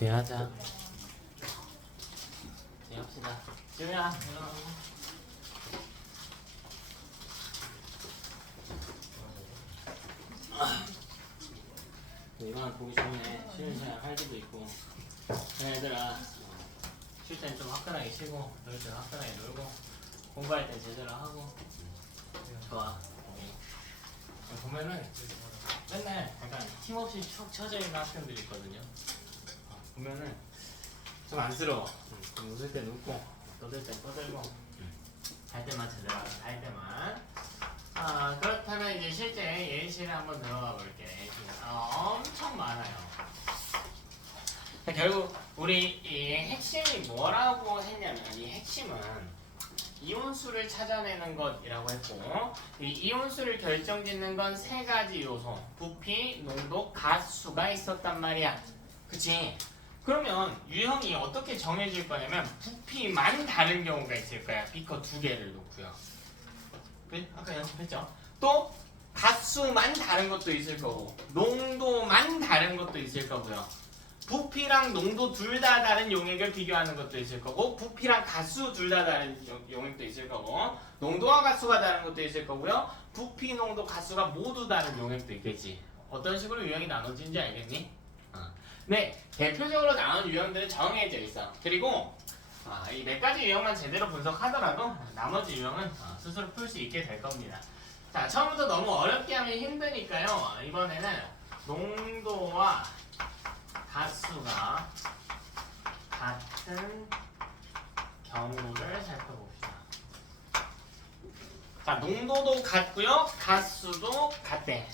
뒤에 하자. 뒤에 합시다. 지우야, 일어나. 이거는 보기 좋네. 쉬는 시간 할기도 있고. 그냥 얘들아, 쉴 땐 좀 화끈하게 쉬고, 놀 땐 화끈하게 놀고, 공부할 땐 제대로 하고. 좋아. 보면은 맨날 약간 힘없이 툭 쳐져 있는 학생들이 있거든요. 보면은 좀 안쓰러워. 웃을 땐 웃고, 떠들 땐 떠들고, 할 때만 제대로 하고, 할 때만. 그렇다면 이제 실제 예시를 한번 들어가 볼게. 엄청 많아요. 결국 우리 이 핵심이 뭐라고 했냐면, 이 핵심은 이온수를 찾아내는 것이라고 했고, 이 이온수를 결정짓는 건 세 가지 요소, 부피, 농도, 가수가 있었단 말이야. 그치? 그러면 유형이 어떻게 정해질 거냐면, 부피만 다른 경우가 있을 거야. 비커 2개를 놓고요. 아까 연습했죠? 또 가수만 다른 것도 있을 거고, 농도만 다른 것도 있을 거고요. 부피랑 농도 둘 다 다른 용액을 비교하는 것도 있을 거고, 부피랑 가수 둘 다 다른 용액도 있을 거고, 농도와 가수가 다른 것도 있을 거고요. 부피, 농도, 가수가 모두 다른 용액도 있겠지. 어떤 식으로 유형이 나눠지는지 알겠니? 네, 대표적으로 나온 유형들은 정해져 있어. 그리고 이 몇 가지 유형만 제대로 분석하더라도 나머지 유형은 스스로 풀 수 있게 될 겁니다. 자, 처음부터 너무 어렵게 하면 힘드니까요. 이번에는 농도와 가수가 같은 경우를 살펴봅시다. 자, 농도도 같고요. 가수도 같대.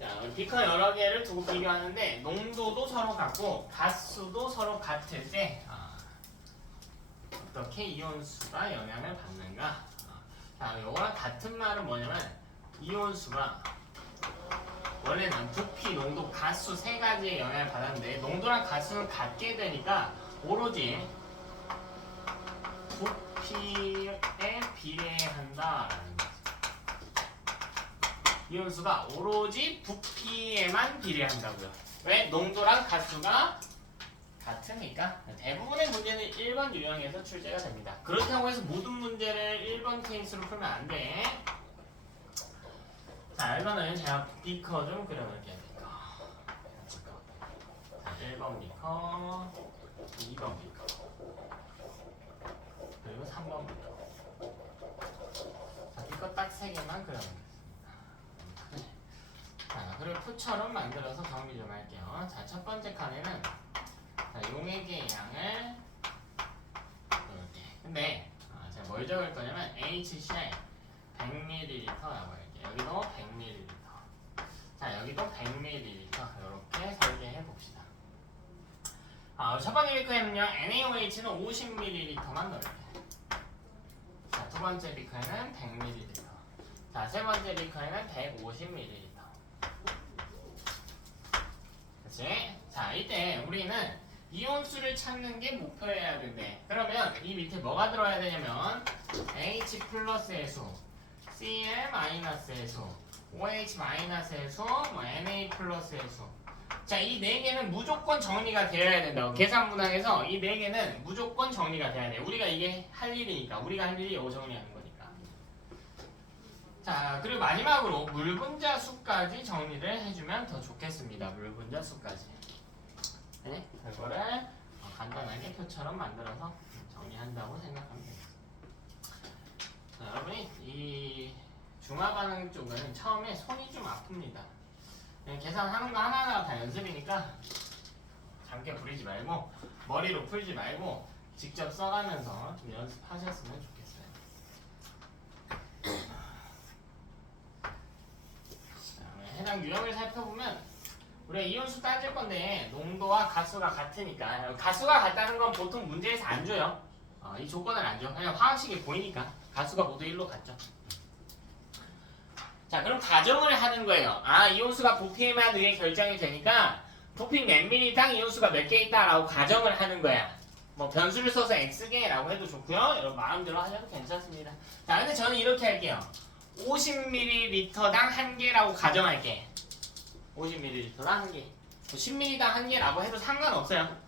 자, 비커 여러 개를 두고 비교하는데, 농도도 서로 같고 가수도 서로 같을 때 어떻게 이온수가 영향을 받는가? 자, 이거랑 같은 말은 뭐냐면, 이온수가 원래는 부피, 농도, 가수 세 가지의 영향을 받았는데, 농도랑 가수는 같게 되니까 오로지 부피에 비례한다라는 거죠. 이온수가 오로지 부피에만 비례한다고요. 왜? 농도랑 가수가 같으니까. 대부분의 문제는 1번 유형에서 출제가 됩니다. 그렇다고 해서 모든 문제를 1번 케이스로 풀면 안 돼. 자, 이거는 제가 비커 좀 그려놓을게요. 비커. 자, 1번 비커, 2번 비커, 그리고 3번 비커. 자, 비커 딱 3개만 그려놓겠습니다. 자, 그리고 표처럼 만들어서 정리 좀 할게요. 자, 첫 번째 칸에는 용액의 양을 이렇게. 근데 제가 뭘 적을 거냐면 HCl 100ml라고 할게요. 여기도 100ml. 자, 여기도 100ml. 이렇게 설계해 봅시다. 첫 번째 비커에는요, NaOH는 50ml만 넣을게요. 자, 두 번째 비커에는 100ml. 자, 세 번째 비커에는 150ml. 그치? 자, 이때 우리는 이온수를 찾는 게 목표여야 된대. 그러면 이 밑에 뭐가 들어야 되냐면, H 플러스의 수, Cl 마이너스의 수, OH-의 수, Na 플러스의 수. 자, 이 4개는 무조건 정리가 되어야 된다고. 계산 문항에서 이 4개는 무조건 정리가 돼야 돼. 우리가 이게 할 일이니까. 우리가 할 일이 이거 정리하는 거니까. 자, 그리고 마지막으로 물 분자 수까지 정리를 해주면 더 좋겠습니다. 물 분자 수까지. 네? 그거를 간단하게 표처럼 만들어서 정리한다고 생각하면 됩니다. 자, 여러분이 이 중화 반응 쪽은 처음에 손이 좀 아픕니다. 계산하는 거 하나하나 다 연습이니까 잠깐 부리지 말고, 머리로 풀지 말고 직접 써가면서 좀 연습하셨으면 좋겠어요. 해당 유형을 살펴보면, 우리가 이온수 따질 건데 농도와 가수가 같으니까, 가수가 같다는 건 보통 문제에서 안 줘요. 이 조건을 안 줘. 그냥 화학식이 보이니까 가수가 모두 1로 같죠. 자, 그럼 가정을 하는 거예요. 이온수가 부피에만 의해 결정이 되니까 부피 몇 밀리당 이온수가 몇 개 있다라고 가정을 하는 거야. 뭐 변수를 써서 x개라고 해도 좋고요. 여러분 마음대로 하셔도 괜찮습니다. 자, 근데 저는 이렇게 할게요. 50ml당 1개라고 가정할게. 50ml당 1개. 10mm당 한 개라고 해도 상관없어요.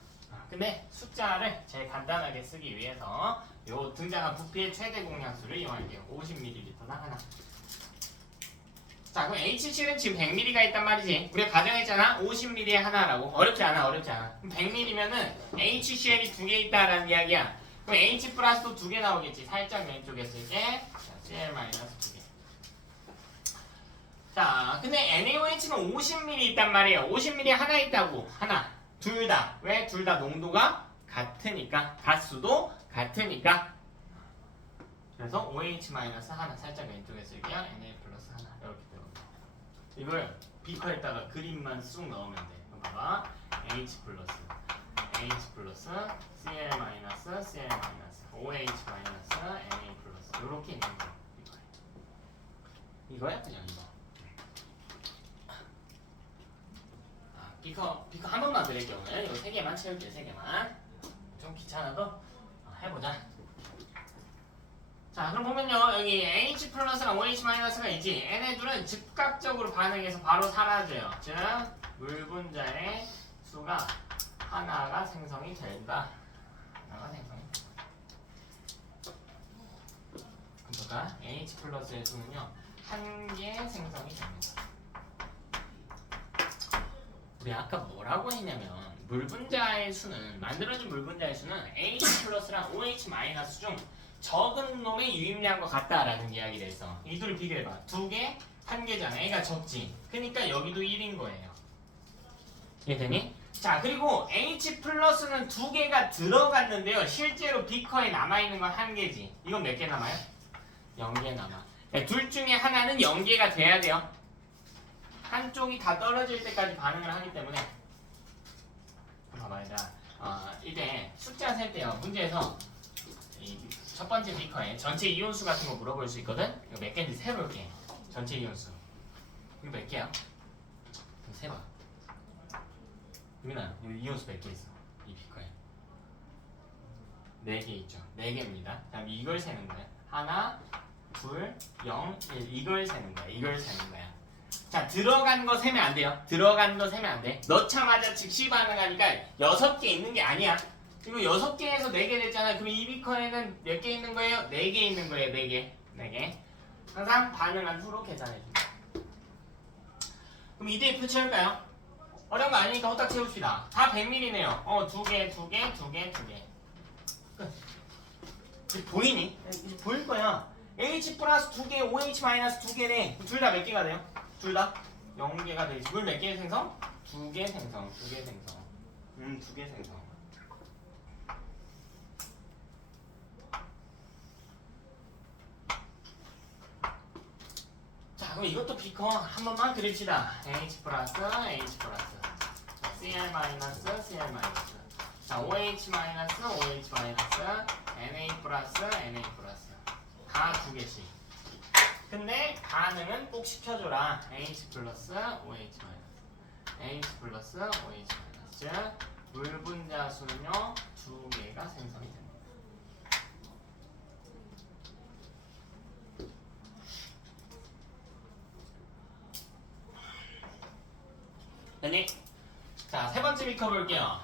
근데 숫자를 제일 간단하게 쓰기 위해서 요 등장한 부피의 최대 공량수를 이용할게요. 50ml당 하나. 자, 그럼 HCl은 지금 100ml가 있단 말이지. 우리가 가정했잖아. 50ml에 하나라고. 어렵지 않아, 어렵지 않아. 그럼 100ml면은 HCl이 두 개 있다라는 이야기야. 그럼 H 플러스도 두 개 나오겠지. 살짝 왼쪽에 쓸게. Cl 마이너스 두 개. 자, 근데 NaOH는 50ml 있단 말이에요. 50ml 하나 있다고. 하나. 둘 다. 왜? 둘 다 농도가 같으니까. 가수도 같으니까. 그래서 OH 마이너스 하나. 살짝 왼쪽에 쓸게요. Na 플러스 하나. 이렇게 되거든요. 이걸 비커에다가 그림만 쑥 넣으면 돼. 그럼 봐봐. H 플러스 Cl 마이너스 Cl 마이너스 OH 마이너스 Na 플러스 이렇게 있는 거. 이거야 그냥 이거. 비커 한 번만 드릴게요. 오늘 이거 세 개만 채울게요. 세 개만. 좀 귀찮아도 해보자. 자, 그럼 보면요. 여기 H 플러스랑 OH 마이너스가 있지. 얘네들은 즉각적으로 반응해서 바로 사라져요. 즉, 물 분자의 수가 하나가 생성이 된다. 하나가 생성이 된다. 그러니까 H 플러스의 수는요. 한 개 생성이 됩니다. 우리 아까 뭐라고 했냐면 물 분자의 수는 만들어진 물 분자의 수는 H 플러스랑 OH 마이너스 중 적은 놈의 유입량과 같다라는 이야기를 했어. 이 둘을 비교해봐. 두 개, 한 개잖아. 얘가 적지. 그러니까 여기도 1인 거예요. 이해되니? 자, 그리고 H 플러스는 두 개가 들어갔는데요. 실제로 비커에 남아있는 건 한 개지. 이건 몇 개 남아요? 0개 남아. 둘 중에 하나는 0개가 돼야 돼요. 한쪽이 다 떨어질 때까지 반응을 하기 때문에. 봐봐, 얘들아. 이때 숫자 셀 때요. 문제에서 이 첫 번째 비커에 전체 이온수 같은 거 물어볼 수 있거든? 이거 몇 개인지 세볼게. 전체 이온수. 이거 몇 개야? 이거 세봐. 유민아, 여기 이온수 몇 개 있어? 이 비커에. 4개 있죠. 4개입니다. 다음 이걸 세는 거야. 하나, 둘, 0, 1. 이걸 세는 거야. 이걸 세는 거야. 자, 들어간 거 세면 안 돼요. 들어간 거 세면 안 돼. 넣자마자 즉시 반응하니까 6개 있는 게 아니야. 이거 6개에서 4개 됐잖아. 그럼 이 비커에는 몇 개 있는 거예요? 4개 있는 거예요. 4개. 4개. 항상 반응한 후로 계산해줍니다. 그럼 이대 F 채울까요? 어려운 거 아니니까 후딱 채웁시다. 다 100ml네요. 2개, 2개, 2개, 2개. 끝. 보이니? 보일 거야. H 플러스 2개, OH 마이너스 2개네. 둘 다 몇 개가 돼요? 둘 다 0개가 되지. 물 몇 개 생성? 2개 생성. 2개 생성. 2개 생성. 자, 그럼 이것도 비커 한 번만 그립시다. H 플러스, H 플러스. Cl 마이너스, Cl 마이너스. 자, OH 마이너스, OH 마이너스. Na 플러스, Na 플러스. 다 2개씩. 근데 반응은 꼭 시켜줘라. H 플러스, OH 마이너스. H 플러스, OH 마이너스. 즉, 물 분자 수는요, 2개가 생성이 됩니다. 됐니? 자, 세 번째 비커 볼게요.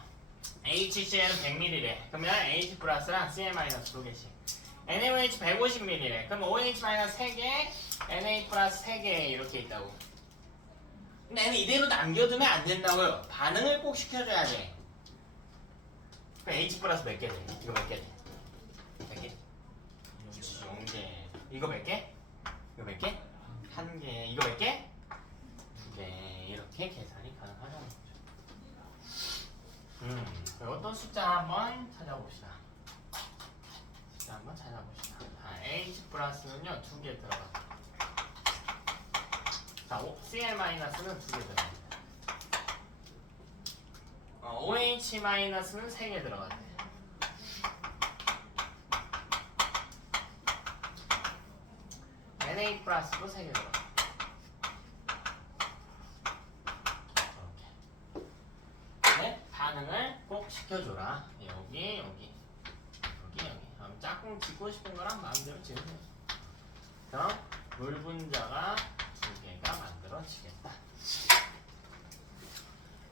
HCl은 100ml래. 그러면 H 플러스랑 Cl 마이너스 2개씩. NaOH 150ml래. 그럼 OH 마이너스 3개, Na 플러스 3개 이렇게 있다고. 근데 얘는 이대로 남겨두면 안 된다고요. 반응을 꼭 시켜줘야 돼. 그럼 H 플러스 몇 개 돼? 이거 몇 개 돼? 몇 개? 0개. 이거 몇 개? 이거 몇 개? 1개. 이거 몇 개? 2개. 이렇게 계산이 가능하다는 거죠. 어떤 숫자 한번 찾아봅시다. 숫자 한번 찾아봅시다. H 플러스는요 2개 들어갑니다. 자, Cl 마이너스는 2개 들어갑니다. OH 마이너스는 3개 들어갑니다. Na 플러스도 3개 들어갑니다. 반응을 꼭 시켜줘라. 여기. 그럼 짝꿍 짓고 싶은 거랑 마음대로 지으세요. 그럼 물 분자가 2개가 만들어지겠다.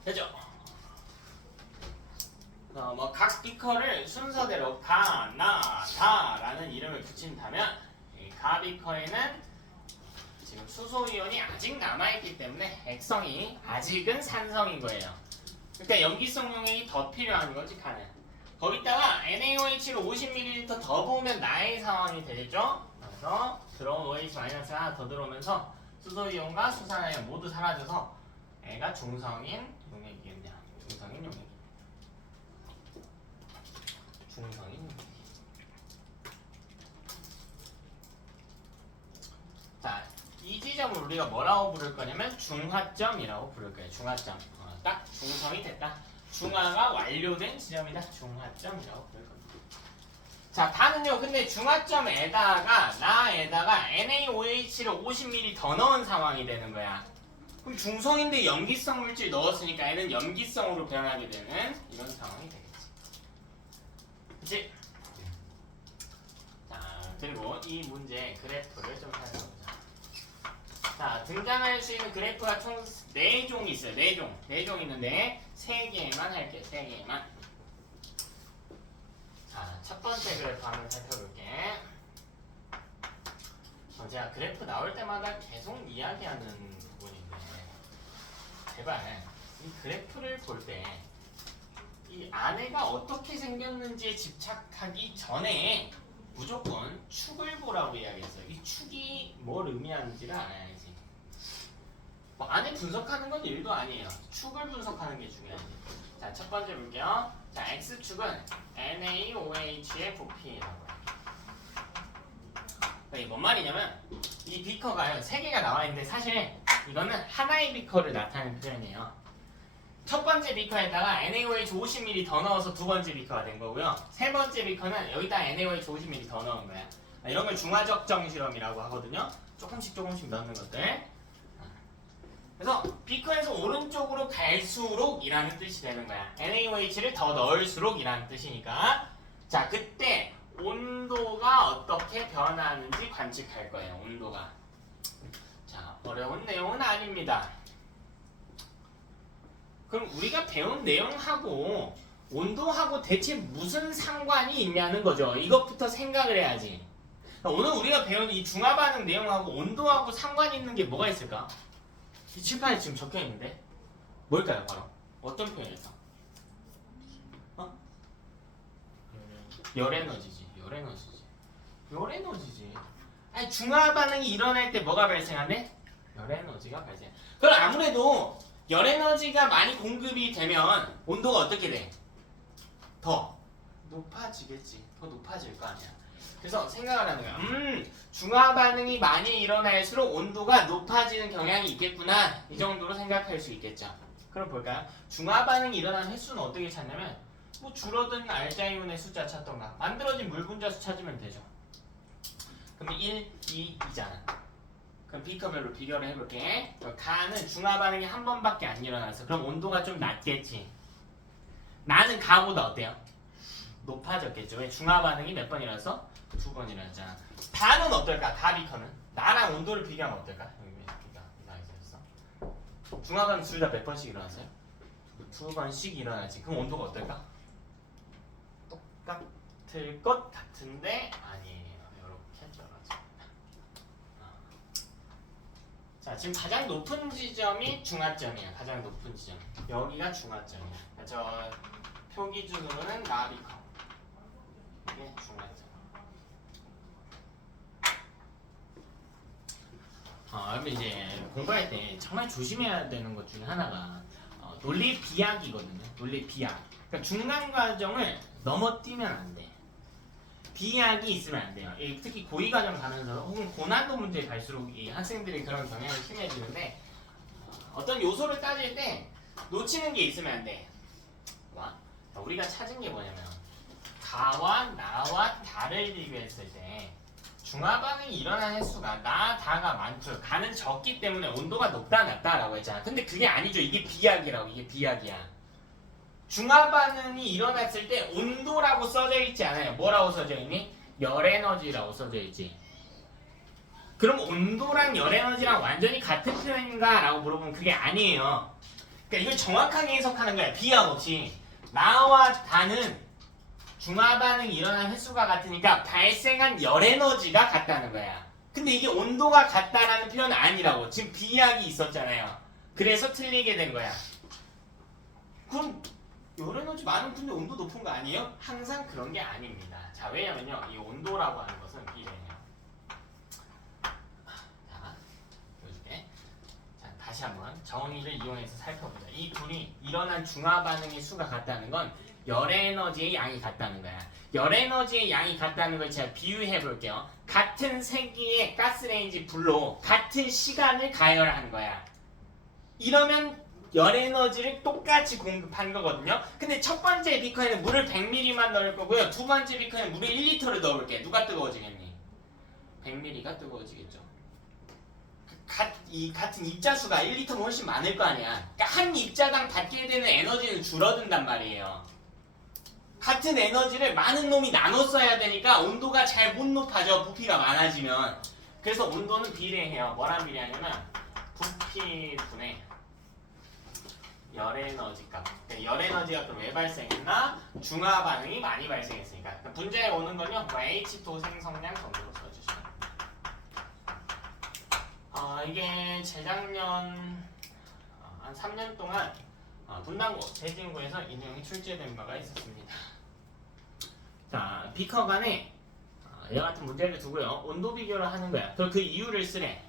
되죠? 뭐 각 비커를 순서대로 가, 나, 다라는 이름을 붙인다면 이 가 비커에는 지금 수소이온이 아직 남아있기 때문에 액성이 아직은 산성인 거예요. 그러니까 염기성 용액이 더 필요한 거지 가는. 거기다가 NaOH를 50ml 더 부으면 나의 상황이 되겠죠? 그래서 들어온 OH- 하나 더 들어오면서 수소이온과 수산화이온 모두 사라져서 애가 중성인 용액이겠냐? 중성인 용액. 중성인 용액. 자, 이 지점을 우리가 뭐라고 부를 거냐면 중화점이라고 부를 거예요. 중화점. 딱 중성이 됐다. 중화가 완료된 지점이다. 중화점이라고 부를 겁니다. 자, 다는요. 근데 중화점에다가 나에다가 NaOH를 50ml 더 넣은 상황이 되는 거야. 그럼 중성인데 염기성 물질 넣었으니까 얘는 염기성으로 변하게 되는 이런 상황이 되겠지. 그치? 자, 그리고 이 문제 그래프를 좀 살펴보자. 자, 등장할 수 있는 그래프가 총 4종이 있어요. 4종 있는데 3개만 할게요. 3개만. 자, 첫 번째 그래프 한번 살펴볼게. 제가 그래프 나올 때마다 계속 이야기하는 부분인데 제발 이 그래프를 볼 때 이 안에가 어떻게 생겼는지에 집착하기 전에 무조건 축을 보라고 이야기했어요. 이 축이 뭘 의미하는지를 알아야지. 뭐 안에 분석하는 건 일도 아니에요. 축을 분석하는 게 중요하지. 자, 첫 번째 볼게요. 자, X축은 NaOH의 부피라고 해요. 이게 뭔 말이냐면 이 비커가요. 3개가 나와 있는데 사실 이거는 하나의 비커를 나타내는 표현이에요. 첫 번째 비커에다가 NaOH 50ml 더 넣어서 두 번째 비커가 된 거고요. 세 번째 비커는 여기다 NaOH 50ml 더 넣은 거야. 이런 걸 중화적정 실험이라고 하거든요. 조금씩 넣는 것들. 그래서 비커에서 오른쪽으로 갈수록 이라는 뜻이 되는 거야. NaOH를 더 넣을수록 이라는 뜻이니까. 자, 그때 온도가 어떻게 변하는지 관측할 거예요. 온도가. 자, 어려운 내용은 아닙니다. 그럼 우리가 배운 내용하고 온도하고 대체 무슨 상관이 있냐는 거죠. 이것부터 생각을 해야지. 오늘 우리가 배운 이 중화반응 내용하고 온도하고 상관이 있는 게 뭐가 있을까? 이 칠판에 지금 적혀 있는데 뭘까요? 바로 어떤 표현일까? 열에너지지. 열에너지지. 아니 중화반응이 일어날 때 뭐가 발생하네? 열에너지가 발생. 그럼 아무래도 열에너지가 많이 공급이 되면 온도가 어떻게 돼? 더 높아지겠지. 더 높아질 거 아니야. 그래서 생각을 하는 거야. 중화반응이 많이 일어날수록 온도가 높아지는 경향이 있겠구나. 이 정도로 생각할 수 있겠죠. 그럼 볼까요? 중화반응이 일어나는 횟수는 어떻게 찾냐면 뭐 줄어든 알자이온의 숫자 찾던가 만들어진 물 분자수 찾으면 되죠. 그럼 1, 2, 2잖아. 그럼 비커별로 비교를 해볼게. 가는 중화반응이 한 번밖에 안 일어나서 그럼 온도가 좀 낮겠지. 나는 가보다 어때요? 높아졌겠죠. 왜? 중화반응이 몇 번 일어나서? 2번 일어났잖아. 다는 어떨까? 다 비커는? 나랑 온도를 비교하면 어떨까? 여기 있었어. 중화반응 둘 다 몇 번씩 일어났어요? 2번씩 일어나지. 그럼 온도가 어떨까? 똑같을 것 같은데 아니에요. 이렇게 떨어져. 자, 지금 가장 높은 지점이 중화점이에요. 가장 높은 지점. 여기가 중화점이야. 저 표 기준으로는 나비커. 이게 중화점. 그럼 이제 공부할 때 정말 조심해야 되는 것 중에 하나가 논리 비약이거든요. 논리 비약. 그러니까 중간 과정을 넘어뛰면 안 돼. 비약이 있으면 안 돼요. 특히 고위 과정 가면서 혹은 고난도 문제 갈수록 이 학생들이 그런 경향이 심해지는데 어떤 요소를 따질 때 놓치는 게 있으면 안 돼. 우리가 찾은 게 뭐냐면 가와 나와 다를 비교했을 때 중화반응이 일어난 횟수가 나, 다가 많고요. 가는 적기 때문에 온도가 높다 낮다라고 했잖아. 근데 그게 아니죠. 이게 비약이라고. 이게 비약이야. 중화반응이 일어났을 때 온도라고 써져 있지 않아요. 뭐라고 써져 있니? 열에너지라고 써져 있지. 그럼 온도랑 열에너지랑 완전히 같은 표현인가? 라고 물어보면 그게 아니에요. 그러니까 이걸 정확하게 해석하는 거야. 비약 없이. 나와 다는 중화 반응이 일어난 횟수가 같으니까 발생한 열 에너지가 같다는 거야. 근데 이게 온도가 같다라는 표현은 아니라고. 지금 비약이 있었잖아요. 그래서 틀리게 된 거야. 그럼 열 에너지 많은 근데 온도 높은 거 아니에요? 항상 그런 게 아닙니다. 자, 왜냐면요. 이 온도라고 하는 것은 이래요. 자, 보여줄게. 자, 다시 한번 정의를 이용해서 살펴보자. 이 둘이 일어난 중화 반응의 수가 같다는 건 열 에너지의 양이 같다는 거야. 열 에너지의 양이 같다는 걸 제가 비유해 볼게요. 같은 세기의 가스레인지 불로 같은 시간을 가열한 거야. 이러면 열 에너지를 똑같이 공급한 거거든요. 근데 첫 번째 비커에는 물을 100ml만 넣을 거고요. 두 번째 비커에는 물을 1리터를 넣어볼게. 누가 뜨거워지겠니? 100ml가 뜨거워지겠죠. 같은 입자수가 1리터면 훨씬 많을 거 아니야. 그러니까 한 입자당 받게 되는 에너지는 줄어든단 말이에요. 같은 에너지를 많은 놈이 나눠 써야 되니까 온도가 잘 못 높아져. 부피가 많아지면. 그래서 온도는 비례해요. 뭐랑 비례하냐면 부피분의 열에너지 값. 그러니까 열에너지가 그럼 왜 발생했나? 중화 반응이 많이 발생했으니까. 그러니까 문제에 오는 건요. 뭐 H2 생성량 정도로 써주시면. 이게 재작년 한 3년 동안 분당고 대진구에서 이 내용이 출제된 바가 있었습니다. 자, 비커 간에 이와 같은 문제를 두고요. 온도 비교를 하는 거야. 그럼 그 이유를 쓰래.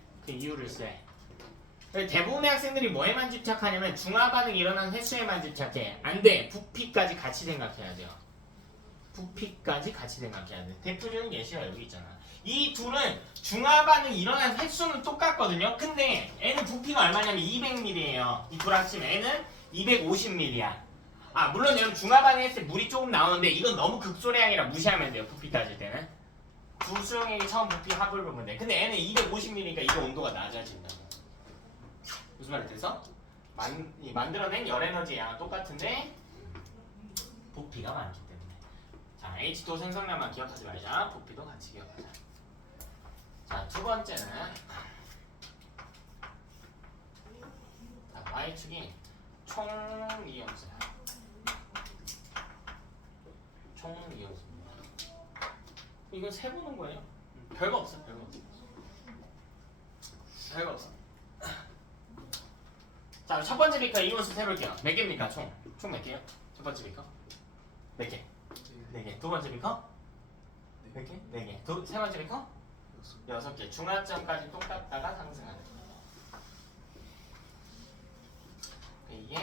대부분의 학생들이 뭐에만 집착하냐면 중화 반응이 일어나는 횟수에만 집착해. 안 돼. 부피까지 같이 생각해야 돼요. 부피까지 같이 생각해야 돼. 대표적인 예시가 여기 있잖아. 이 둘은 중화 반응이 일어나는 횟수는 똑같거든요. 근데 N은 부피가 얼마냐면 200ml예요. 이 둘 합치면 N은 250ml야. 물론 여러분 중화 반응 했을 때 물이 조금 나오는데 이건 너무 극소량이라 무시하면 돼요. 부피 따질 때는. 두 수용액이 처음 부피 합을 보면 돼. 근데 N은 250ml니까 이거 온도가 낮아진다고. 무슨 말이 돼서? 만들어낸 열 에너지 양은 똑같은데 부피가 많기 때문에. 자, H2 생성량만 기억하지 말자. 부피도 같이 기억하자. 자, 두 번째는 Y축이 총 이온수야. 총 이온수입니다. 이건 세보는 거예요. 별거 없어. 자, 첫 번째 비커 이온수 세볼게요. 몇 개입니까? 총 몇 개요? 첫 번째 비커 몇 개? 4개. 두 번째 비커 몇 개? 4개. 세 번째 비커 6개. 중화점까지 똑같다가 상승하는. 이게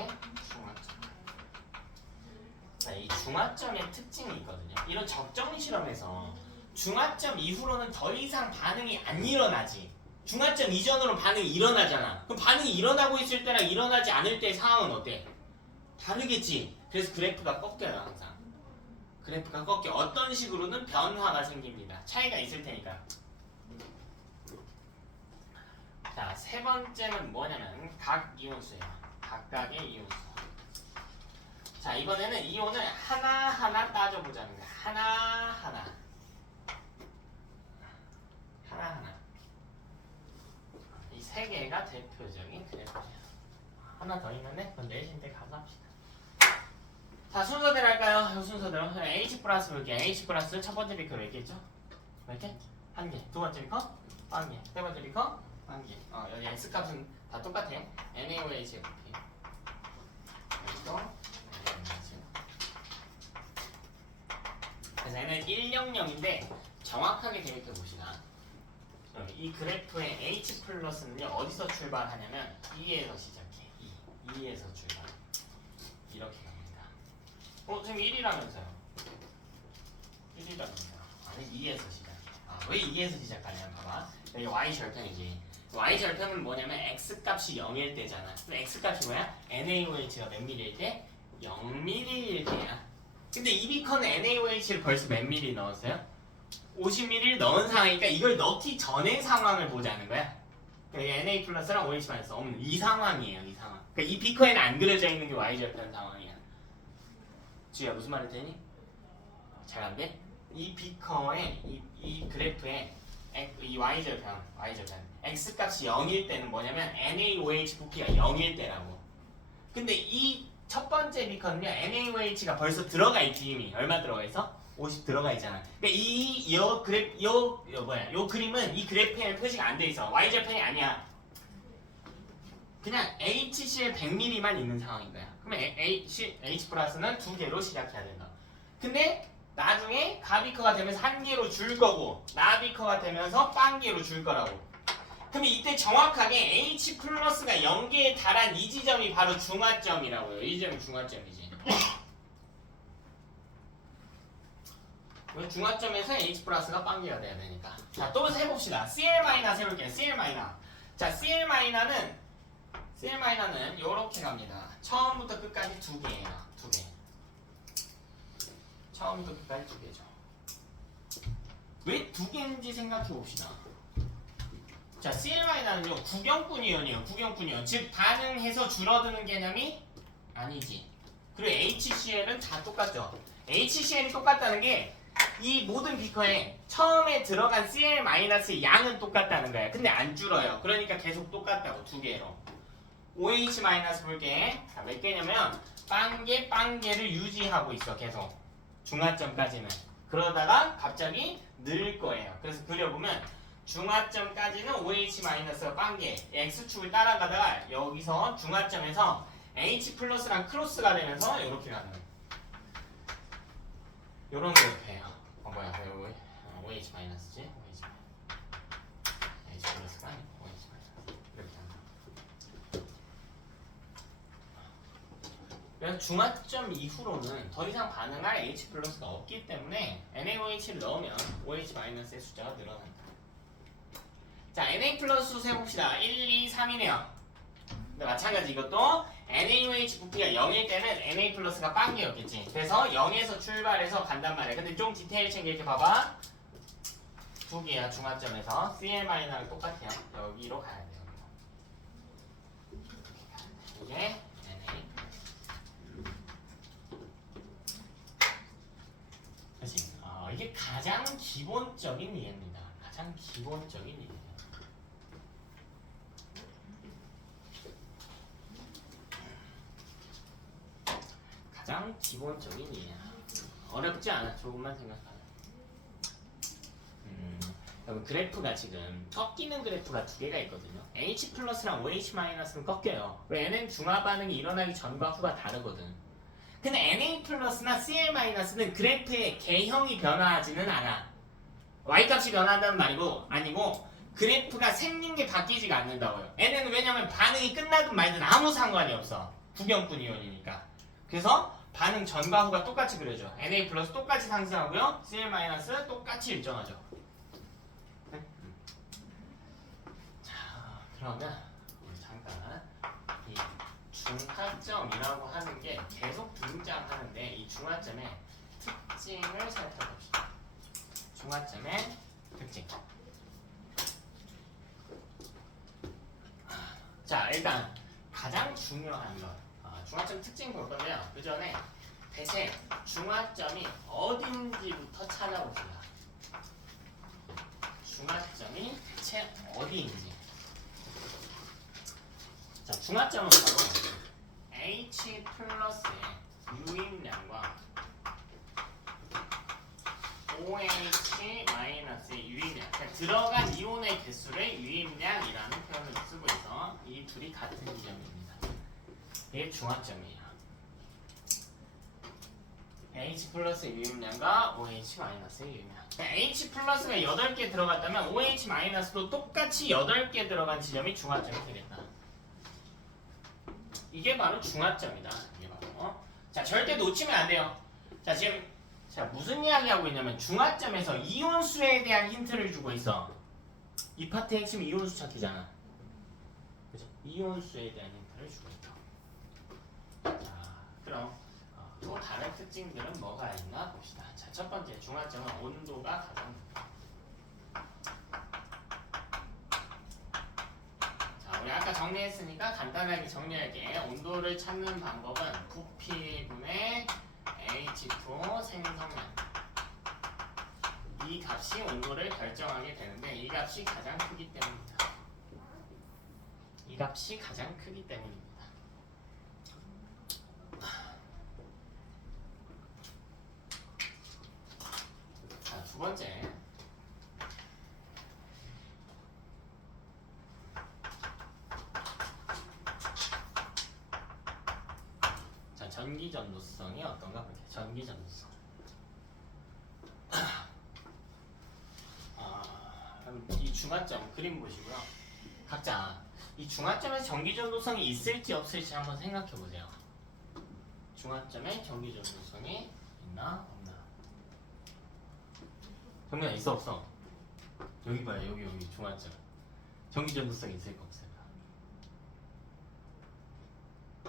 중화점. 자, 이 중화점의 특징이 있거든요. 이런 적정 실험에서 중화점 이후로는 더 이상 반응이 안 일어나지. 중화점 이전으로 반응이 일어나잖아. 그럼 반응이 일어나고 있을 때랑 일어나지 않을 때의 상황은 어때? 다르겠지. 그래서 그래프가 꺾여요. 항상. 그래프가 꺾여. 어떤 식으로는 변화가 생깁니다. 차이가 있을 테니까. 자, 세 번째는 뭐냐면 각 이온수예요. 각각의 이온수. 자, 이번에는 이온을 하나하나 따져보자는 거야. 하나하나. 이 세 개가 대표적인 그래프예요. 하나 더 있는데 그건 내신 때 가서 합시다. 자, 순서대로 할까요? 순서대로. H 플러스 볼게요. H 플러스 첫 번째 비커 몇 개 있죠? 몇 개? 한 개. 두 번째 비커? 한 개. 세 번째 비커? 한 개. 여기 X 값은 다 똑같아요. NaOH의 부피. 여기도 그래서 N은 100인데 정확하게 대입해 봅시다. 이 그래프의 H 플러스는요 어디서 출발하냐면 2에서 시작해. 2에서 출발. 이렇게 갑니다. 지금 1이라면서요? 1이라면서요? 아니 2에서 시작해. 왜 2에서 시작하냐면 봐봐. 여기 Y 절편이지. Y 절편은 뭐냐면 X 값이 0일 때잖아. 그럼 X 값이 뭐야? NaOH가 몇 밀일 때? 0mm일 때야. 근데 이 비커는 NaOH를 벌써 몇 미리 넣었어요? 50ml를 넣은 상황이니까 이걸 넣기 전의 상황을 보자는 거야. 그러니까 Na 플러스랑 OH 마이너스 없는 이 상황이에요. 이 상황. 그러니까 이 비커에는 안 그려져 있는 게 Y절편 상황이야. 주희야 무슨 말을 되니? 잘 안 돼? 이 비커의 이 그래프에 이 Y절편 X 값이 0일 때는 뭐냐면 NaOH 부피가 0일 때라고. 근데 이 첫 번째 비커는요, NaOH가 벌써 들어가 있지. 이미 얼마 들어가 있어? 50 들어가 있잖아. 그러니까 요 그림은 이 그래프에는 표시가 안 돼 있어. y절편이 아니야. 그냥 HCl 100ml만 있는 상황인 거야. 그러면 H 플러스는 2개로 시작해야 된다. 근데 나중에 가비커가 되면서 1개로 줄 거고, 나비커가 되면서 빵개로 줄 거라고. 그러면 이때 정확하게 H 플러스가 0개에 달한 이 지점이 바로 중화점이라고요. 이 지점이 중화점이지. 중화점에서 H 플러스가 빵개가 돼야 되니까. 자, 또 해봅시다. Cl 마이너스 해볼게요. Cl 마이너. 자, Cl 마이너는 요렇게 갑니다. 처음부터 끝까지 2개예요. 2개. 처음부터 끝까지 2개죠. 왜 2개인지 생각해 봅시다. 자, Cl-는요, 구경꾼 이온이에요. 구경꾼 이온. 즉, 반응해서 줄어드는 개념이 아니지. 그리고 HCl은 다 똑같죠. HCl이 똑같다는 게 이 모든 비커에 처음에 들어간 Cl-의 양은 똑같다는 거야. 근데 안 줄어요. 그러니까 계속 똑같다고, 2개로. OH- 볼게. 자, 몇 개냐면 빵개를 유지하고 있어. 계속. 중화점까지는. 그러다가 갑자기 늘 거예요. 그래서 그려보면 중화점까지는 OH- 빵개 X축을 따라가다가 여기서 중화점에서 H 플러스랑 크로스가 되면서 이렇게 가는 요런 그래프예요. OH 마이너스지? H 플러스가 아니고 OH 마이너스 이렇게 한다. 그래서 중화점 이후로는 더 이상 반응할 H 플러스가 없기 때문에 NaOH를 넣으면 OH-의 숫자가 늘어난다. 자, Na 플러스 세봅시다. 1, 2, 3이네요. 근데 마찬가지 이것도 NaOH 부피가 0일 때는 Na 플러스가 빵개였겠지. 그래서 0에서 출발해서 간단 말이야. 근데 좀 디테일 챙길게 봐봐. 2개야 중화점에서 Cl-랑 똑같아요. 여기로 가야 돼요. 이게 Na. 그렇지. 이게 가장 기본적인 이해입니다. 가장 기본적인 이해. 가장 기본적인 이해야. 어렵지 않아. 조금만 생각하면. 여러분 그래프가 지금 꺾이는 그래프가 2개가 있거든요. H 플러스랑 OH 마이너스는 꺾여요. 왜 N은 중화 반응이 일어나기 전과 후가 다르거든. 근데 Na 플러스나 Cl 마이너스는 그래프의 개형이 변화하지는 않아. Y값이 변화한다는 말이고 아니고 그래프가 생긴 게 바뀌지가 않는다고요. N은 왜냐면 반응이 끝나든 말든 아무 상관이 없어. 구경꾼 이온이니까. 그래서 반응 전과 후가 똑같이 그려져. Na 플러스 똑같이 상승하고요. Cl 마이너스 똑같이 일정하죠. 네? 자, 그러면 우리 잠깐 이 중화점이라고 하는 게 계속 등장하는데 이 중화점의 특징을 살펴봅시다. 중화점의 특징. 자, 일단 가장 중요한 것. 중화점 특징 볼 건데요. 그 전에 대신 중화점이 어딘지부터 찾아봅시다. 중화점이 대체 어디인지. 자, 중화점은 바로 H 플러스의 유입량과 OH 마이너스의 유입량. 그러니까 들어간 이온의 개수를 유입량이라는 표현을 쓰고 있어. 이 둘이 같은 지점입니다. 이게 중화점이에요. H 플러스의 유입량과 OH 마이너스의 유입량. H 플러스가 8개 들어갔다면 OH 마이너스도 똑같이 8개 들어간 지점이 중화점이 되겠다. 이게 바로 중화점이다. 이게 바로. 자, 절대 놓치면 안 돼요. 자, 지금 무슨 이야기 하고 있냐면 중화점에서 이온수에 대한 힌트를 주고 있어. 이 파트의 핵심 이온수 찾기잖아. 그죠? 이온수에 대한 힌트를 주고 있다. 자, 그럼 또 다른 특징들은 뭐가 있나 봅시다. 자, 첫 번째 중화점은 온도가 가장 높다. 자, 우리 아까 정리했으니까 간단하게 정리할게. 온도를 찾는 방법은 부피분의 H2O 생성량. 이 값이 온도를 결정하게 되는데 이 값이 가장 크기 때문입니다. 이 값이 가장 크기 때문입니다. 전기 전도성이 어떤가 볼게요. 전기 전도성. 그럼 이 중화점 그림 보시고요. 각자 이 중화점에 전기 전도성이 있을지 없을지 한번 생각해 보세요. 중화점에 전기 전도성이 있나 없나? 정면 있어 없어? 여기 봐요. 여기 중화점. 전기 전도성이 있을까 없을까?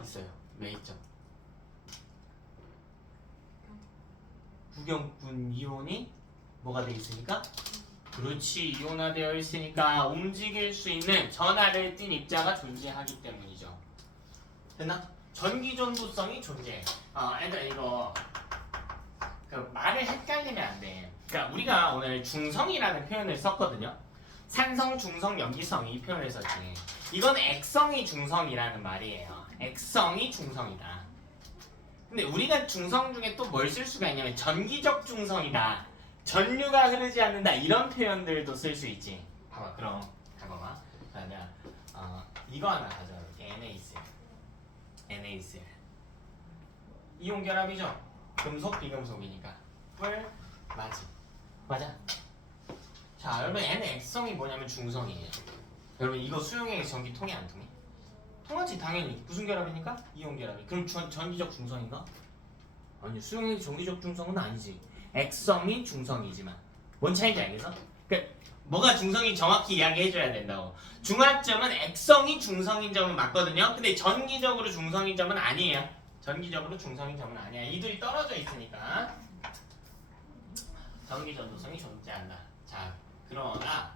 있어요. 왜 있죠? 구경꾼 이온이 뭐가 돼 있으니까? 그렇지, 이온화되어 있으니까 움직일 수 있는 전하를 띤 입자가 존재하기 때문이죠. 됐나? 전기 전도성이 존재해. 애들 이거 그 말을 헷갈리면 안 돼. 그러니까 우리가 오늘 중성이라는 표현을 썼거든요. 산성, 중성, 염기성 이 표현을 썼지. 이건 액성이 중성이라는 말이에요. 액성이 중성이다. 근데 우리가 중성 중에 또 뭘 쓸 수가 있냐면 전기적 중성이다. 전류가 흐르지 않는다. 이런 표현들도 쓸 수 있지. 봐봐, 그럼 봐봐. 그러면 이거 하나 가져볼게. NaCl. NaCl. 이온 결합이죠. 금속, 비금속이니까. 뿔, 맞지. 맞아. 자, 여러분 N 액성이 뭐냐면 중성이에요. 여러분 이거 수용액 전기 통해 안 통해? 통하지 당연히. 무슨 결합이니까? 이온 결합이. 그럼 전기적 중성인가? 아니, 수용액 전기적 중성은 아니지. 액성이 중성이지만. 뭔 차이인지 알겠어? 그러니까 뭐가 중성이 정확히 이야기해줘야 된다고. 중화점은 액성이 중성인 점은 맞거든요. 근데 전기적으로 중성인 점은 아니에요. 전기적으로 중성인 점은 아니야. 이들이 떨어져 있으니까 전기 전도성이 존재한다. 자, 그러나